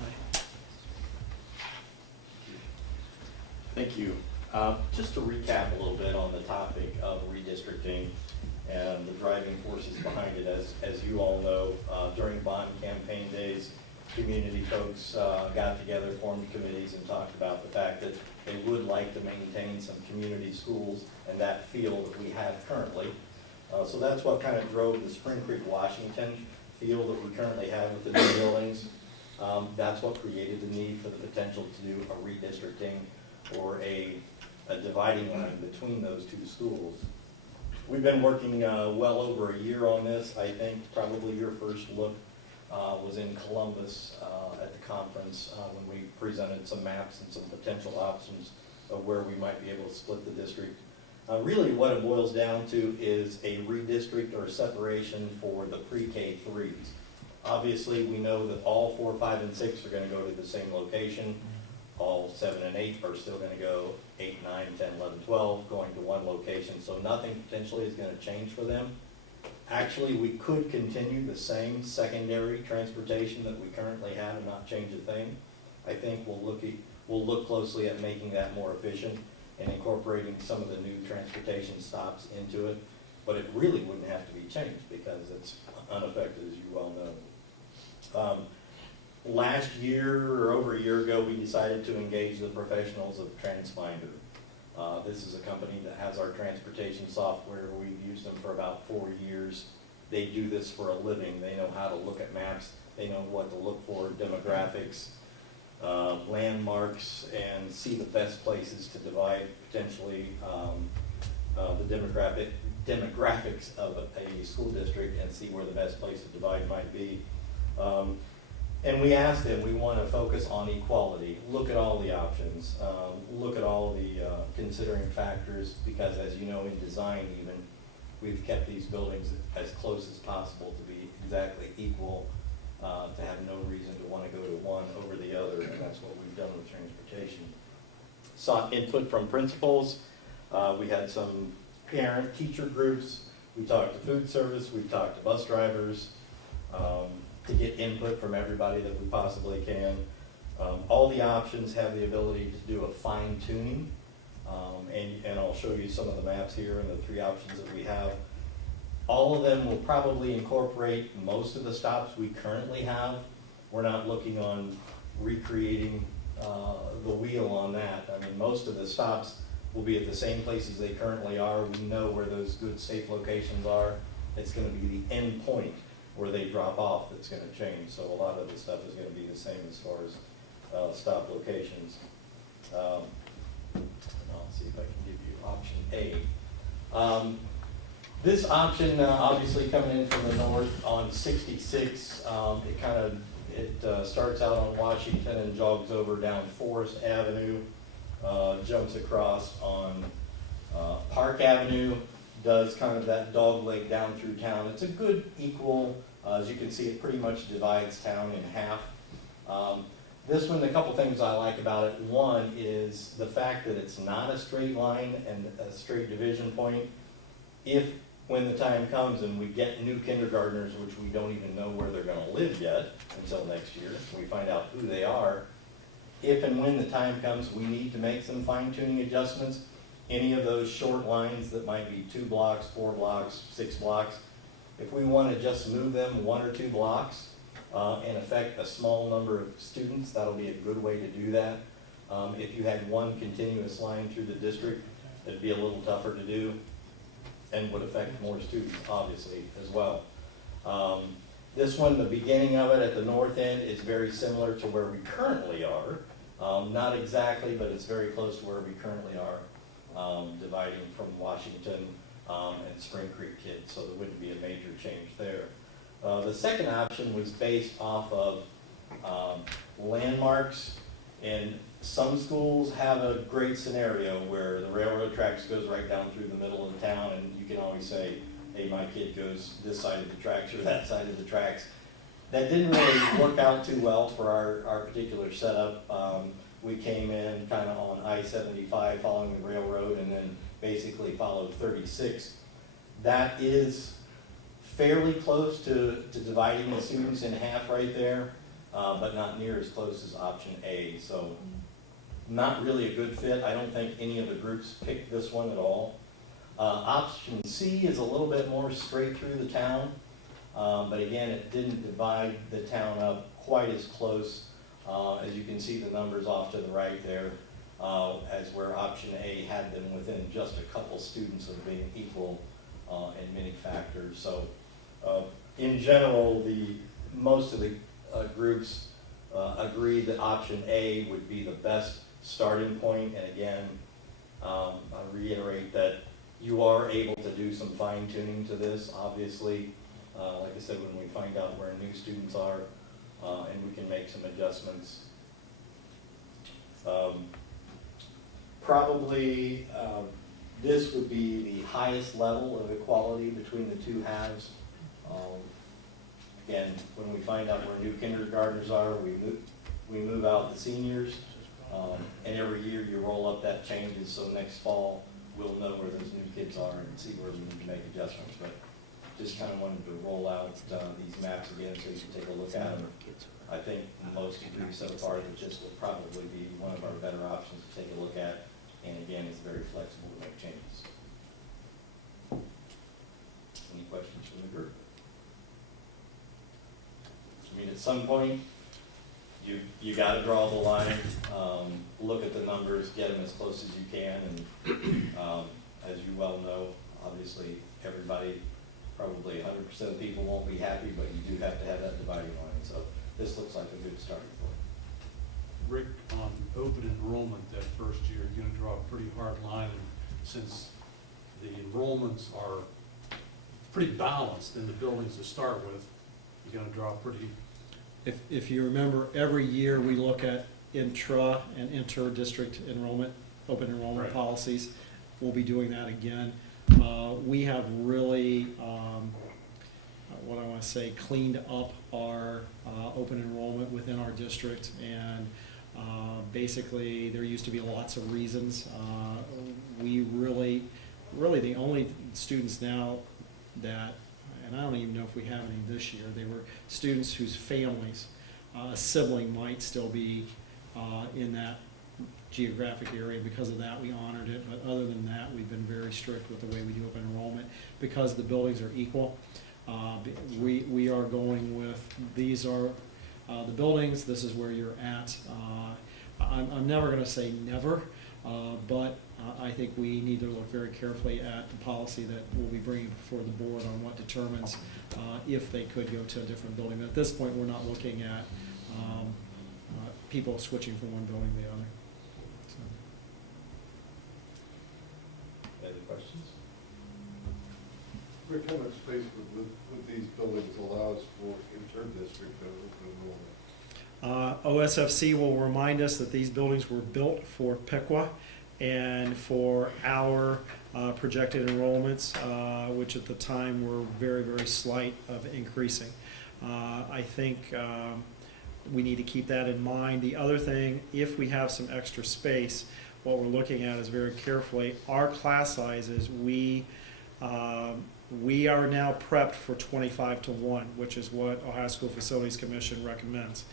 Thank you. Just to recap a little bit on the topic of redistricting and the driving forces behind it, as you all know, during bond campaign days, community folks got together, formed committees, and talked about the fact that they would like to maintain some community schools and that feel that we have currently. So that's what kind of drove the Spring Creek, Washington feel that we currently have with the new buildings. That's what created the need for the potential to do a redistricting or a dividing line between those two schools. We've been working well over a year on this. I think probably your first look was in Columbus at the conference when we presented some maps and some potential options of where we might be able to split the district. Really what it boils down to is a redistrict or a separation for the pre-K 3s. Obviously we know that all 4, 5, and 6 are going to go to the same location. All 7 and 8 are still going to go 8, 9, 10, 11, 12, going to one location. So nothing potentially is going to change for them. Actually, we could continue the same secondary transportation that we currently have and not change a thing. I think we'll look closely at making that more efficient and incorporating some of the new transportation stops into it. But it really wouldn't have to be changed because it's unaffected, as you well know. Last year or over a year ago, we decided to engage the professionals of TransFinder. This is a company that has our transportation software. We've used them for about 4 years. They do this for a living. They know how to look at maps. They know what to look for, demographics, landmarks, and see the best places to divide potentially the demographics of a school district and see where the best place to divide might be. And we asked them, we want to focus on equality, look at all the options, look at all the considering factors, because as you know, in design even, we've kept these buildings as close as possible to be exactly equal, to have no reason to want to go to one over the other, and that's what we've done with transportation. Sought input from principals. We had some parent teacher groups. We talked to food service. We talked to bus drivers. To get input from everybody that we possibly can. All the options have the ability to do a fine tuning, and I'll show you some of the maps here and the 3 options that we have. All of them will probably incorporate most of the stops we currently have. We're not looking on recreating the wheel on that. I mean, most of the stops will be at the same places they currently are. We know where those good, safe locations are. It's going to be the end point where they drop off that's going to change. So a lot of the stuff is going to be the same as far as stop locations. I'll see if I can give you option A. This option, obviously coming in from the north on 66, it starts out on Washington and jogs over down Forest Avenue, jumps across on Park Avenue, does kind of that dog leg down through town. It's a good equal, as you can see, it pretty much divides town in half. This one, a couple things I like about it. One is the fact that it's not a straight line and a straight division point. If, when the time comes and we get new kindergartners, which we don't even know where they're gonna live yet until next year, we find out who they are. If and when the time comes, we need to make some fine-tuning adjustments. Any of those short lines that might be 2 blocks, 4 blocks, 6 blocks, if we wanna just move them 1 or 2 blocks, and affect a small number of students, that'll be a good way to do that. If you had one continuous line through the district, it'd be a little tougher to do and would affect more students, obviously, as well. This one, the beginning of it at the north end is very similar to where we currently are. Not exactly, but it's very close to where we currently are, dividing from Washington and Spring Creek kids, so there wouldn't be a major change there. The second option was based off of landmarks, and some schools have a great scenario where the railroad tracks goes right down through the middle of the town, and you can always say, hey, my kid goes this side of the tracks or that side of the tracks. That didn't really work out too well for our particular setup. We came in kind of on I-75 following the railroad and then basically followed 36. That is fairly close to dividing the students in half right there, but not near as close as option A. So not really a good fit. I don't think any of the groups picked this one at all. Option C is a little bit more straight through the town, but again, it didn't divide the town up quite as close. As you can see the numbers off to the right there, as where option A had them within just a couple students of being equal in many factors. So in general, most of the groups agreed that option A would be the best starting point. And again, I reiterate that you are able to do some fine tuning to this, obviously. Like I said, when we find out where new students are, and we can make some adjustments. Probably this would be the highest level of equality between the two halves. Again, when we find out where new kindergartners are, we move out the seniors, and every year you roll up that changes, so next fall we'll know where those new kids are and see where we need to make adjustments. But just kind of wanted to roll out these maps again so you can take a look at them. I think most agree so far that this will probably be one of our better options to take a look at, and again, it's very flexible to make changes. Any questions from the group? I mean, at some point, you got to draw the line, look at the numbers, get them as close as you can, and as you well know, obviously everybody, probably 100% of people won't be happy, but you do have to have that dividing line. So this looks like a good starting point. Rick, on open enrollment that first year, you're gonna draw a pretty hard line, and since the enrollments are pretty balanced in the buildings to start with, you're gonna draw pretty. If you remember, every year we look at intra and inter-district enrollment, open enrollment Right. policies. We'll be doing that again. We have really, what I want to say, cleaned up our open enrollment within our district, and basically there used to be lots of reasons. We really the only students now that, and I don't even know if we have any this year, they were students whose families, a sibling might still be in that geographic area. Because of that, we honored it, but other than that, we've been very strict with the way we do open enrollment. Because the buildings are equal, we are going with, these are the buildings, this is where you're at. I'm never gonna say never, but I think we need to look very carefully at the policy that we'll be bringing before the board on what determines if they could go to a different building. But at this point, we're not looking at people switching from one building to the other. So. questions? Rick, how much space would these buildings allow us for inter-district enrollment? OSFC will remind us that these buildings were built for Piqua and for our projected enrollments, which at the time were very, very slight of increasing. I think we need to keep that in mind. The other thing, if we have some extra space, what we're looking at is very carefully our class sizes. We are now prepped for 25-1, which is what Ohio School Facilities Commission recommends.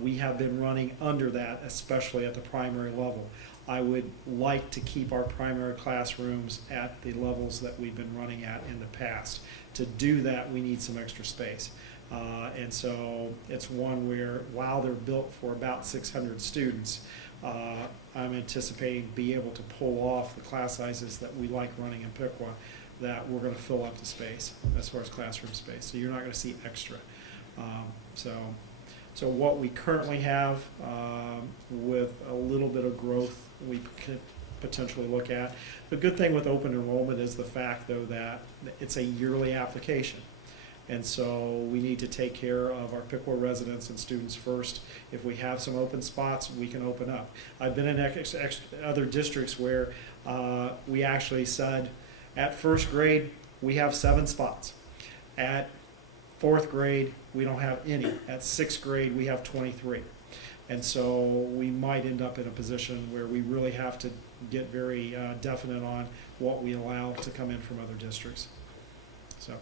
We have been running under that, especially at the primary level. I would like to keep our primary classrooms at the levels that we've been running at in the past. To do that, we need some extra space. And so it's one where, while they're built for about 600 students, I'm anticipating to be able to pull off the class sizes that we like running in Piqua, that we're going to fill up the space as far as classroom space. So you're not going to see extra. So what we currently have, with a little bit of growth, we could potentially look at. The good thing with open enrollment is the fact, though, that it's a yearly application. And so we need to take care of our Piqua residents and students first. If we have some open spots, we can open up. I've been in other districts where we actually said, at first grade, we have 7 spots. At 4th grade, we don't have any. At 6th grade, we have 23. And so we might end up in a position where we really have to get very definite on what we allow to come in from other districts. So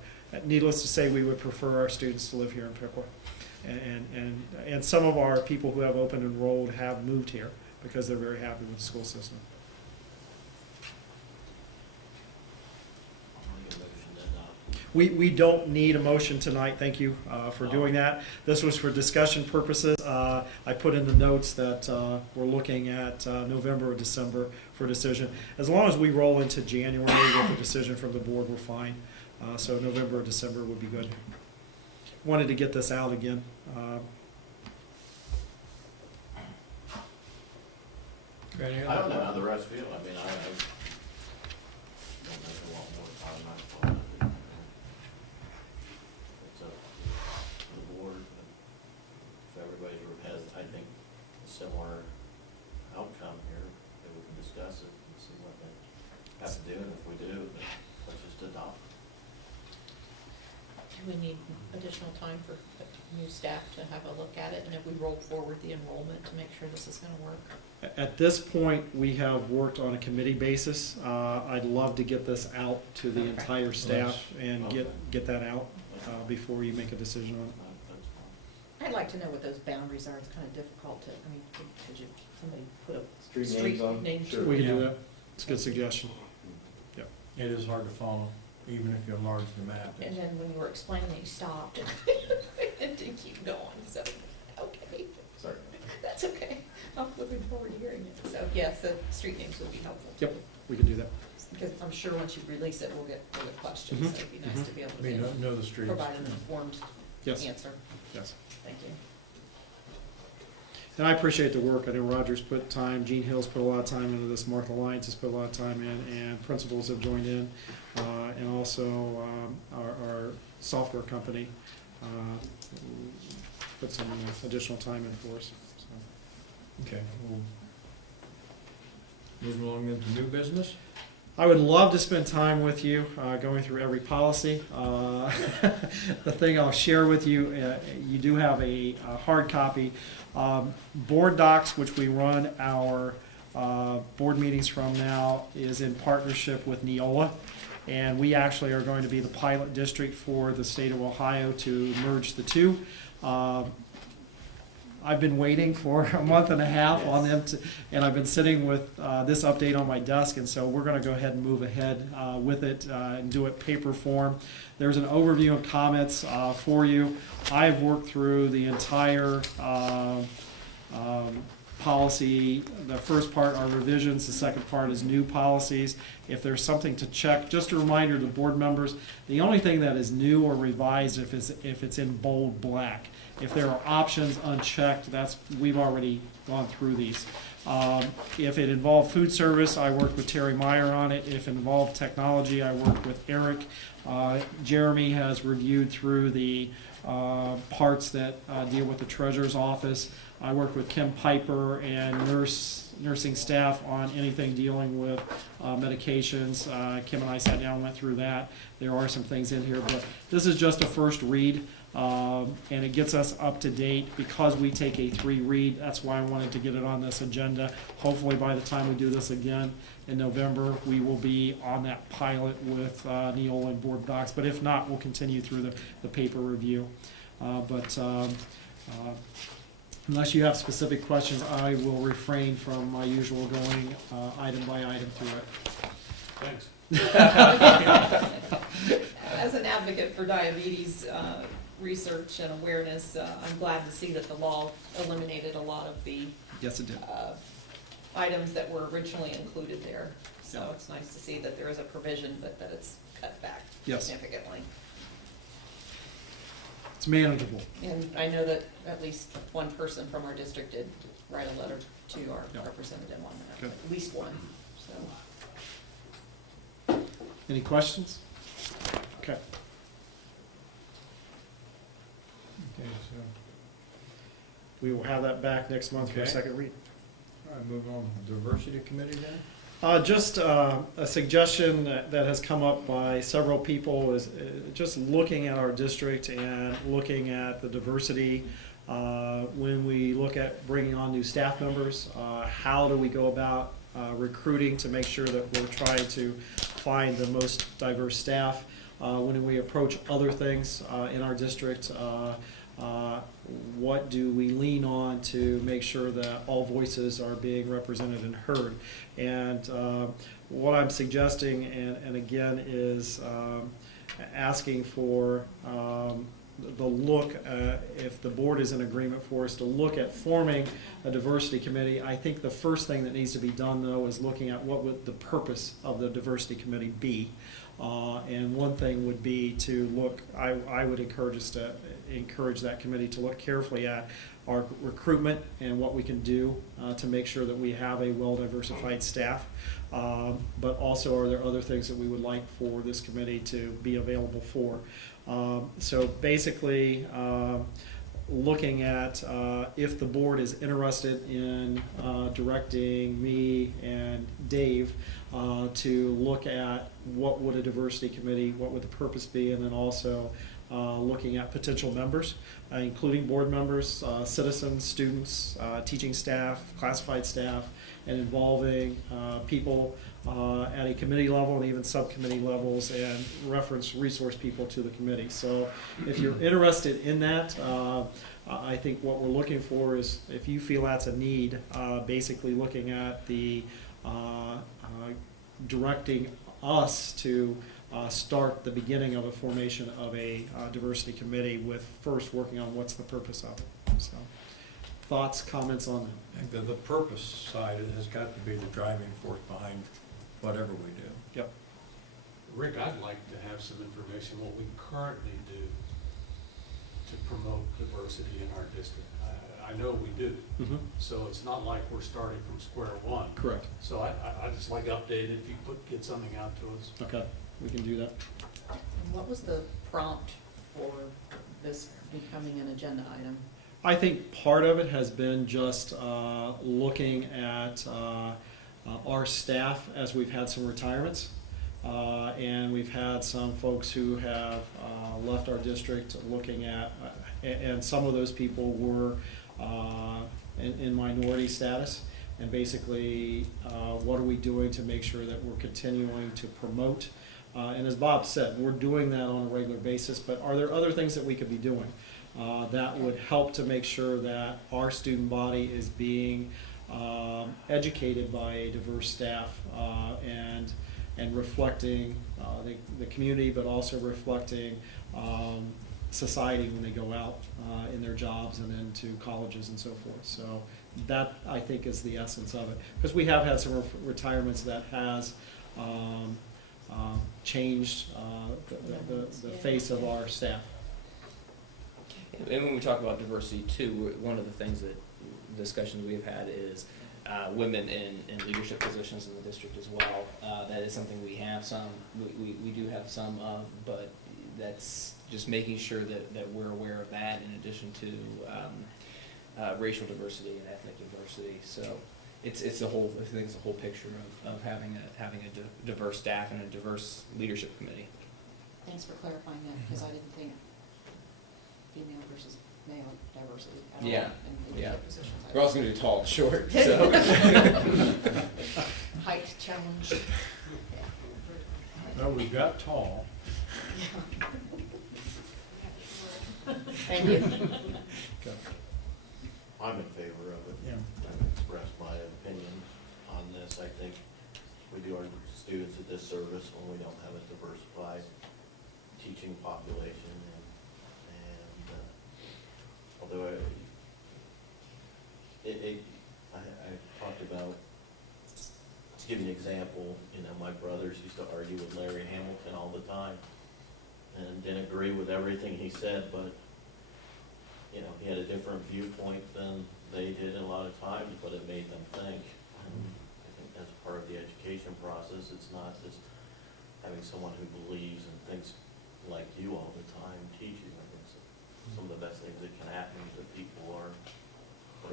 needless to say, we would prefer our students to live here in Piqua. And some of our people who have open enrolled have moved here because they're very happy with the school system. We don't need a motion tonight, thank you for doing that. This was for discussion purposes. I put in the notes that we're looking at November or December for decision. As long as we roll into January with a decision from the board, we're fine. So November or December would be good. Wanted to get this out again. I don't know how the rest feel. I mean, I don't think I want more time. It's up to the board. If everybody has, I think, a similar outcome here, that we can discuss it and see what they have to do, and if we do, then let's just adopt. Do we need additional time for new staff to have a look at it, and if we roll forward the enrollment to make sure this is gonna work? At this point, we have worked on a committee basis. I'd love to get this out to the entire staff and get that out before you make a decision on it. I'd like to know what those boundaries are. It's kind of difficult to, I mean, could you, somebody put a Street street names on? name Sure. to We it? can do that. It's a good suggestion. It is hard to follow, even if you enlarge the map. And then when you were explaining it, you stopped and didn't keep going, so, okay. Sorry. That's okay. I'm looking forward to hearing it. So, yes, the street names would be helpful. Yep, we can do that. Because I'm sure once you release it, we'll get questions, so it'd be nice to be able I mean, to know the streets. provide an informed Yes, answer. yes. Thank you. And I appreciate the work. I know Roger's put time, Gene Hill's put a lot of time into this, Martha Lyons has put a lot of time in, and principals have joined in, and also our software company put some additional time in for us. So. Okay, we'll move along into new business. I would love to spend time with you going through every policy. The thing I'll share with you, you do have a hard copy. Board docs, which we run our board meetings from now, is in partnership with Neola. And we actually are going to be the pilot district for the state of Ohio to merge the two. I've been waiting for a month and a half on them to, and I've been sitting with this update on my desk, and so we're going to go ahead and move ahead with it and do it paper form. There's an overview of comments for you. I've worked through the entire policy. The first part are revisions, the second part is new policies. If there's something to check, just a reminder to board members, the only thing that is new or revised if it's in bold black. If there are options unchecked, we've already gone through these. If it involved food service, I worked with Terry Meyer on it. If it involved technology, I worked with Eric. Jeremy has reviewed through the parts that deal with the treasurer's office. I worked with Kim Piper and nursing staff on anything dealing with medications. Kim and I sat down and went through that. There are some things in here, but this is just a first read, and it gets us up to date because we take a 3-read. That's why I wanted to get it on this agenda. Hopefully by the time we do this again in November, we will be on that pilot with Neola and board docs. But if not, we'll continue through the paper review. Unless you have specific questions, I will refrain from my usual going item by item through it. Thanks. As an advocate for diabetes research and awareness, I'm glad to see that the law eliminated a lot of the Yes, it did. items that were originally included there. So it's nice to see that there is a provision, but that it's cut back Yes. significantly. It's manageable. And I know that at least one person from our district did write a letter to our Yeah. representative on that, Good. at least one, so. Any questions? Okay. Okay, so, We will have that back next month for a Okay. second read. all right, move on. Diversity Committee then? Just a suggestion that has come up by several people is just looking at our district and looking at the diversity. When we look at bringing on new staff members, how do we go about recruiting to make sure that we're trying to find the most diverse staff? When we approach other things in our district, what do we lean on to make sure that all voices are being represented and heard? And what I'm suggesting, and again, is asking for the look, if the board is in agreement for us to look at forming a diversity committee. I think the first thing that needs to be done, though, is looking at what would the purpose of the diversity committee be. And one thing would be to look, I would encourage us to encourage that committee to look carefully at our recruitment and what we can do to make sure that we have a well-diversified staff. But also, are there other things that we would like for this committee to be available for? So basically, looking at if the board is interested in directing me and Dave to look at what would a diversity committee, what would the purpose be, and then also looking at potential members, including board members, citizens, students, teaching staff, classified staff, and involving people at a committee level and even subcommittee levels, and reference resource people to the committee. So if you're interested in that, I think what we're looking for is, if you feel that's a need, basically looking at the directing us to start the beginning of a formation of a diversity committee, with first working on what's the purpose of it. So, thoughts, comments on that? I think that the purpose side has got to be the driving force behind whatever we do. Yep. Rick, I'd like to have some information what we currently do to promote diversity in our district. I know we do, Mm-hmm. so it's not like we're starting from square one. Correct. So I just like updated, if you get something out to us. Okay, we can do that. And what was the prompt for this becoming an agenda item? I think part of it has been just looking at our staff as we've had some retirements. And we've had some folks who have left our district, looking at, and some of those people were in minority status. And basically, what are we doing to make sure that we're continuing to promote? And as Bob said, we're doing that on a regular basis, but are there other things that we could be doing that would help to make sure that our student body is being educated by a diverse staff and reflecting the community, but also reflecting society when they go out in their jobs and into colleges and so forth. So that, I think, is the essence of it. Because we have had some retirements that has changed the face of our staff. And when we talk about diversity too, one of the things that discussions we've had is women in leadership positions in the district as well. That is something we have some, we do have some of, but that's just making sure that we're aware of that in addition to racial diversity and ethnic diversity. So it's the whole, I think it's the whole picture of having a diverse staff and a diverse leadership committee. Thanks for clarifying that, because I didn't think female versus male diversity at all Yeah, in yeah. leadership positions. We're also going to do tall and short, so. Height challenge. Well, we've got tall. Thank you. I'm in favor of it. Yeah. I've expressed my opinion on this. I think we do our students a disservice when we don't have a diversified teaching population. And although I talked about, to give you an example, my brothers used to argue with Larry Hamilton all the time and didn't agree with everything he said, but he had a different viewpoint than they did a lot of times, but it made them think. And I think that's part of the education process. It's not just having someone who believes and thinks like you all the time teach you. I think some of the best things that can happen to people or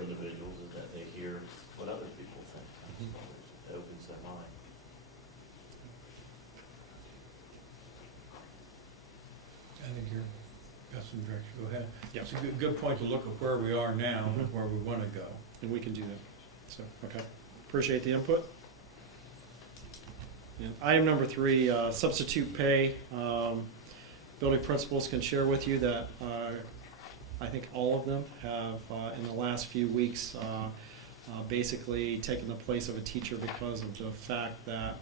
individuals is that they hear what other people think. It opens their mind. I think you're, got some direction, go ahead. Yep. It's a good point to look at where we are now and where we want to go. And we can do that. So, okay. Appreciate the input. And item number 3, substitute pay. Building principals can share with you that I think all of them have, in the last few weeks, basically taken the place of a teacher because of the fact that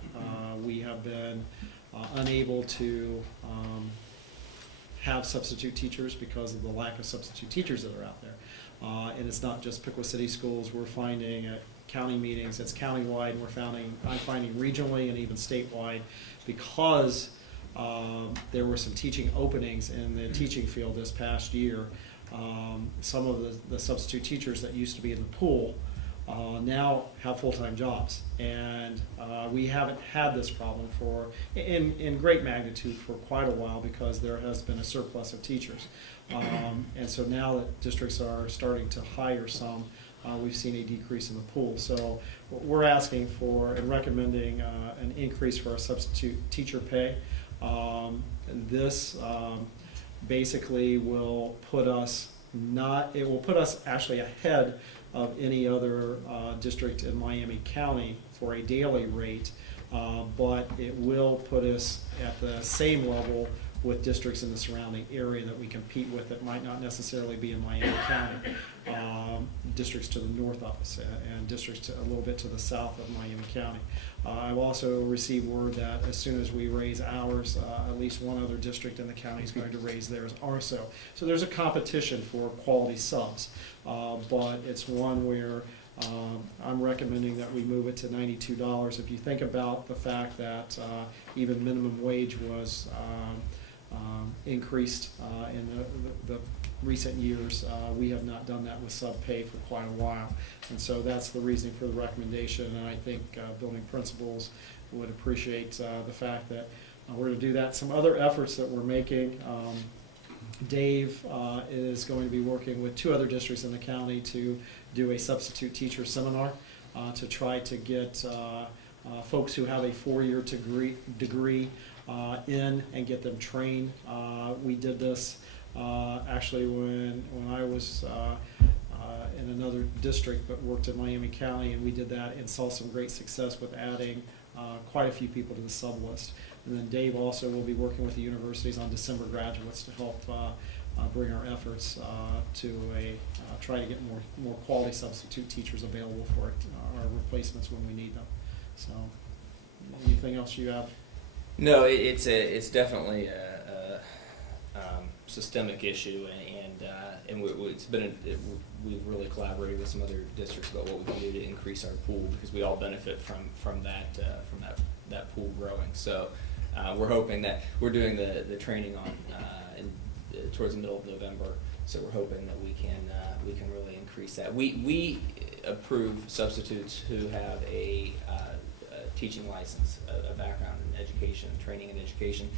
we have been unable to have substitute teachers because of the lack of substitute teachers that are out there. And it's not just Piqua City schools. We're finding at county meetings, it's countywide, I'm finding regionally and even statewide, because there were some teaching openings in the teaching field this past year. Some of the substitute teachers that used to be in the pool now have full-time jobs, and we haven't had this problem in great magnitude for quite a while because there has been a surplus of teachers, and so now that districts are starting to hire some, we've seen a decrease in the pool. So we're asking for and recommending an increase for our substitute teacher pay. And this basically will put us actually ahead of any other district in Miami County for a daily rate, but it will put us at the same level with districts in the surrounding area that we compete with that might not necessarily be in Miami County, districts to the north of us and districts a little bit to the south of Miami County. I've also received word that as soon as we raise ours, at least one other district in the county is going to raise theirs also. So there's a competition for quality subs, but it's one where I'm recommending that we move it to $92. If you think about the fact that even minimum wage was increased in the recent years, we have not done that with sub pay for quite a while, and so that's the reason for the recommendation. And I think building principals would appreciate the fact that we're going to do that. Some other efforts that we're making. Dave is going to be working with 2 other districts in the county to do a substitute teacher seminar to try to get folks who have a 4-year degree in and get them trained. We did this actually when I was in another district but worked in Miami County, and we did that and saw some great success with adding quite a few people to the sub list. And then Dave also will be working with the universities on December graduates to help bring our efforts to try to get more quality substitute teachers available for our replacements when we need them. So, anything else you have? No, it's definitely a systemic issue, and we've really collaborated with some other districts about what we can do to increase our pool, because we all benefit from that pool growing. So we're hoping that we're doing the training towards the middle of November. So we're hoping that we can really increase that. We approve substitutes who have a teaching license, a background in education, training in education.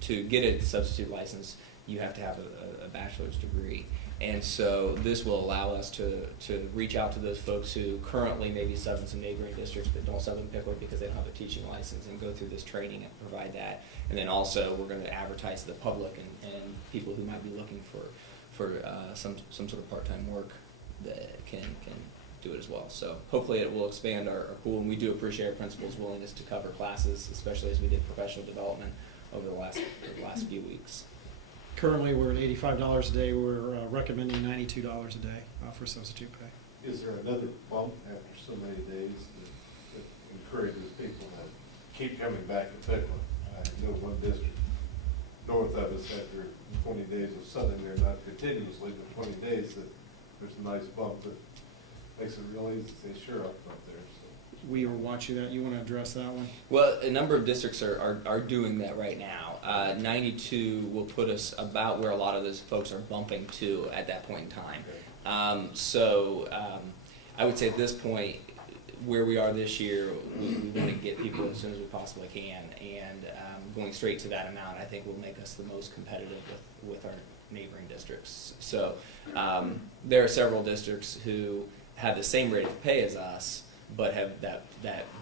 To get a substitute license, you have to have a bachelor's degree. And so this will allow us to reach out to those folks who currently maybe sub in some neighboring districts but don't sub in Pickle because they don't have a teaching license, and go through this training and provide that. And then also we're going to advertise to the public and people who might be looking for some sort of part-time work that can do it as well. So hopefully it will expand our pool, and we do appreciate our principals' willingness to cover classes, especially as we did professional development over the last few weeks. Currently, we're at $85 a day. We're recommending $92 a day for substitute pay. Is there another bump after so many days that encourages people to keep coming back to Pickle? I know one district north of us, after 20 days of subbing there, not continuously, but 20 days, that there's a nice bump that makes it real easy to say, sure, I'll come up there. So. We are watching that. You want to address that one? Well, a number of districts are doing that right now. 92 will put us about where a lot of those folks are bumping to at that point in time. I would say at this point, where we are this year, we want to get people as soon as we possibly can, and going straight to that amount, I think, will make us the most competitive with our neighboring districts. So there are several districts who have the same rate of pay as us, but have that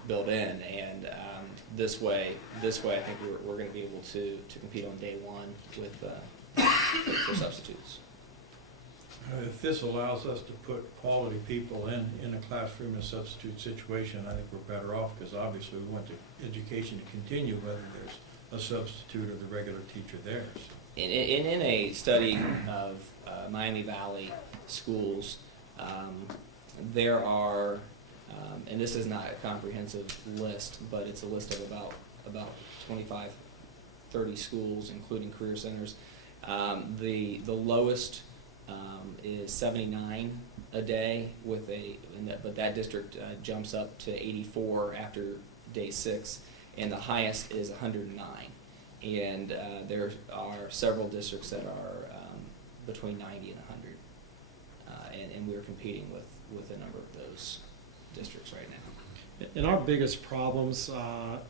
built in, and this way I think we're going to be able to compete on day one with for substitutes. If this allows us to put quality people in a classroom in a substitute situation, I think we're better off, because obviously we want the education to continue whether there's a substitute or the regular teacher there. In a study of Miami Valley schools, there are, and this is not a comprehensive list, but it's a list of about 25, 30 schools, including career centers. The lowest is 79 a day but that district jumps up to 84 after day 6, and the highest is 109. And there are several districts that are between 90 and 100, and we're competing with a number of those districts right now. And our biggest problems,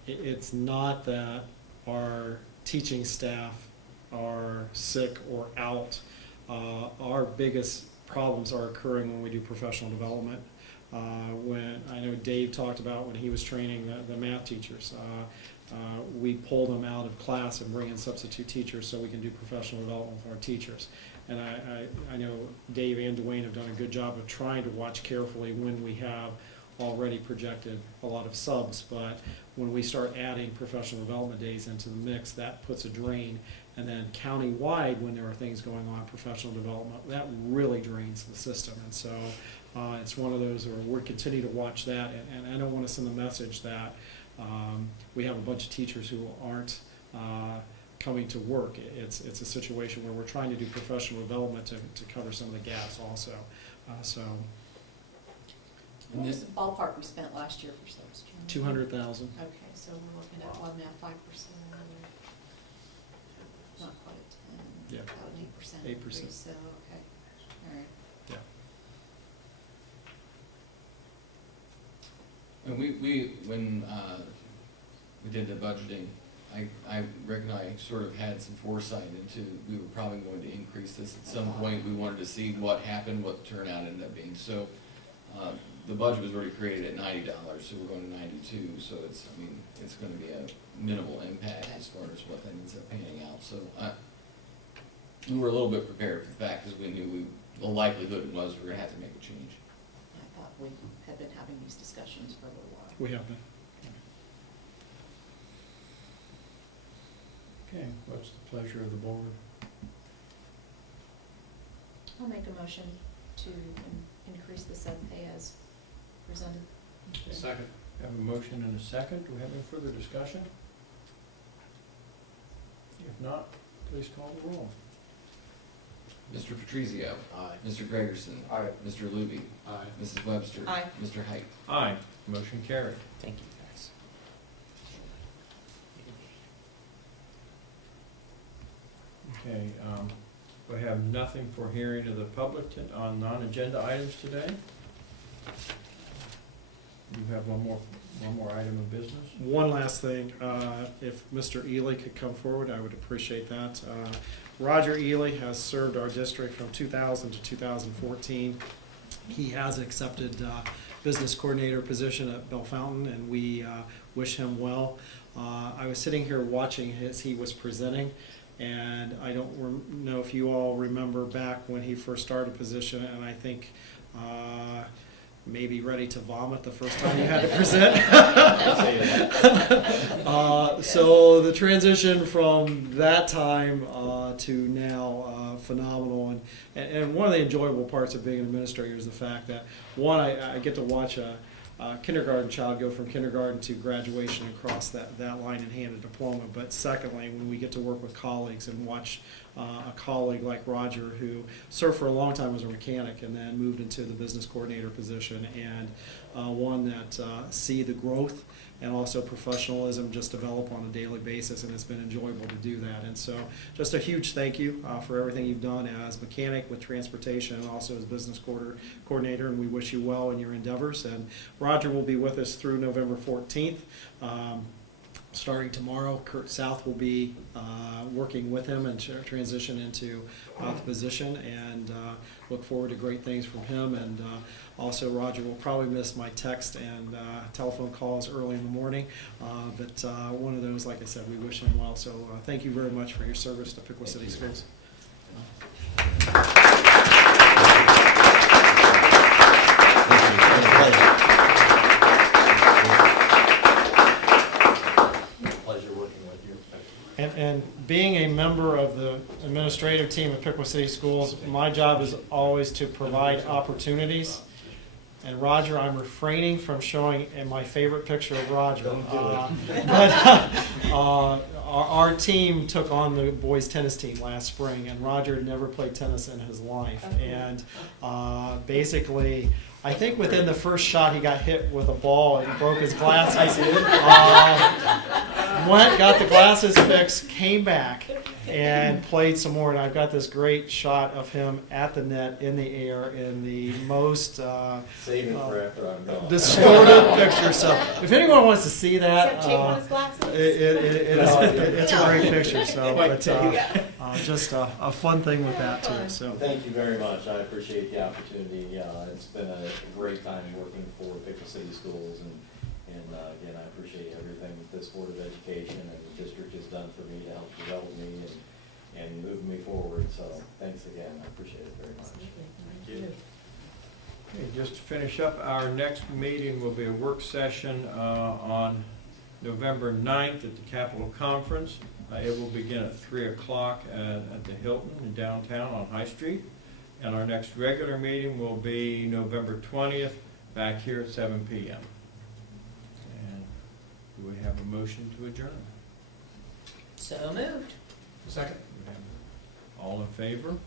it's not that our teaching staff are sick or out. Our biggest problems are occurring when we do professional development. When I know Dave talked about when he was training the math teachers, we pull them out of class and bring in substitute teachers so we can do professional development with our teachers. And I know Dave and Dwayne have done a good job of trying to watch carefully when we have already projected a lot of subs, but when we start adding professional development days into the mix, that puts a drain. And then county-wide, when there are things going on, professional development, that really drains the system. And so it's one of those where we're continuing to watch that, and I don't want to send the message that we have a bunch of teachers who aren't coming to work. It's a situation where we're trying to do professional development to cover some of the gaps also. What was the ballpark we spent last year for subs? 200,000. Okay, so we're looking at 1.5%, not quite 10, Yeah. about an 8% 8%. increase, so, okay, all right. Yeah. And when we did the budgeting, I reckon I sort of had some foresight into we were probably going to increase this at some point. We wanted to see what happened, what the turnout ended up being. So the budget was already created at $90, so we're going to 92. So it's going to be a minimal impact as far as what that ends up panning out. So we were a little bit prepared for the fact, because we knew the likelihood was we were going to have to make a change. I thought we had been having these discussions for a little while. We have been. Okay, what's the pleasure of the board? I'll make a motion to increase the sub pay as presented. Second. Have a motion and a second. Do we have any further discussion? If not, please call the roll. Mr. Patrizio. Aye. Mr. Gregerson. Aye. Mr. Luby. Aye. Mrs. Webster. Aye. Mr. Height. Aye. Motion carried. Thank you, guys. Okay, we have nothing for hearing of the public on non-agenda items today. You have one more item of business? One last thing, if Mr. Ely could come forward, I would appreciate that. Roger Ely has served our district from 2000 to 2014. He has accepted business coordinator position at Bell Fountain, and we wish him well. I was sitting here watching as he was presenting, and I don't know if you all remember back when he first started position, and I think maybe ready to vomit the first time you had to present. So the transition from that time to now, phenomenal. And one of the enjoyable parts of being an administrator is the fact that, one, I get to watch a kindergarten child go from kindergarten to graduation and cross that line and hand a diploma. But secondly, when we get to work with colleagues and watch a colleague like Roger, who served for a long time as a mechanic and then moved into the business coordinator position, and one that see the growth and also professionalism just develop on a daily basis, and it's been enjoyable to do that. And so just a huge thank you for everything you've done as mechanic with transportation and also as business coordinator, and we wish you well in your endeavors. And Roger will be with us through November 14th. Starting tomorrow, Kurt South will be working with him and transition into the position, and look forward to great things from him. And also, Roger will probably miss my text and telephone calls early in the morning, but one of those, like I said, we wish him well. So thank you very much for your service to Piqua City Schools. And being a member of the administrative team at Piqua City Schools, my job is always to provide opportunities. And Roger, I'm refraining from showing my favorite picture of Roger. Our team took on the boys tennis team last spring, and Roger had never played tennis in his life. And basically, I think within the first shot, he got hit with a ball and broke his glasses. Went, got the glasses fixed, came back, and played some more. And I've got this great shot of him at the net in the air in the most distorted picture. So if anyone wants to see that, it's a great picture. So, but just a fun thing with that too. So thank you very much. I appreciate the opportunity. It's been a great time working for Piqua City Schools, and again, I appreciate everything that this Board of Education and the district has done for me to help develop me and move me forward. So thanks again. I appreciate it very much. Thank you. Okay, just to finish up, our next meeting will be a work session on November 9th at the Capitol Conference. It will begin at 3 o'clock at the Hilton in downtown on High Street. And our next regular meeting will be November 20th, back here at 7 p.m. And do we have a motion to adjourn? So moved. Second. All in favor?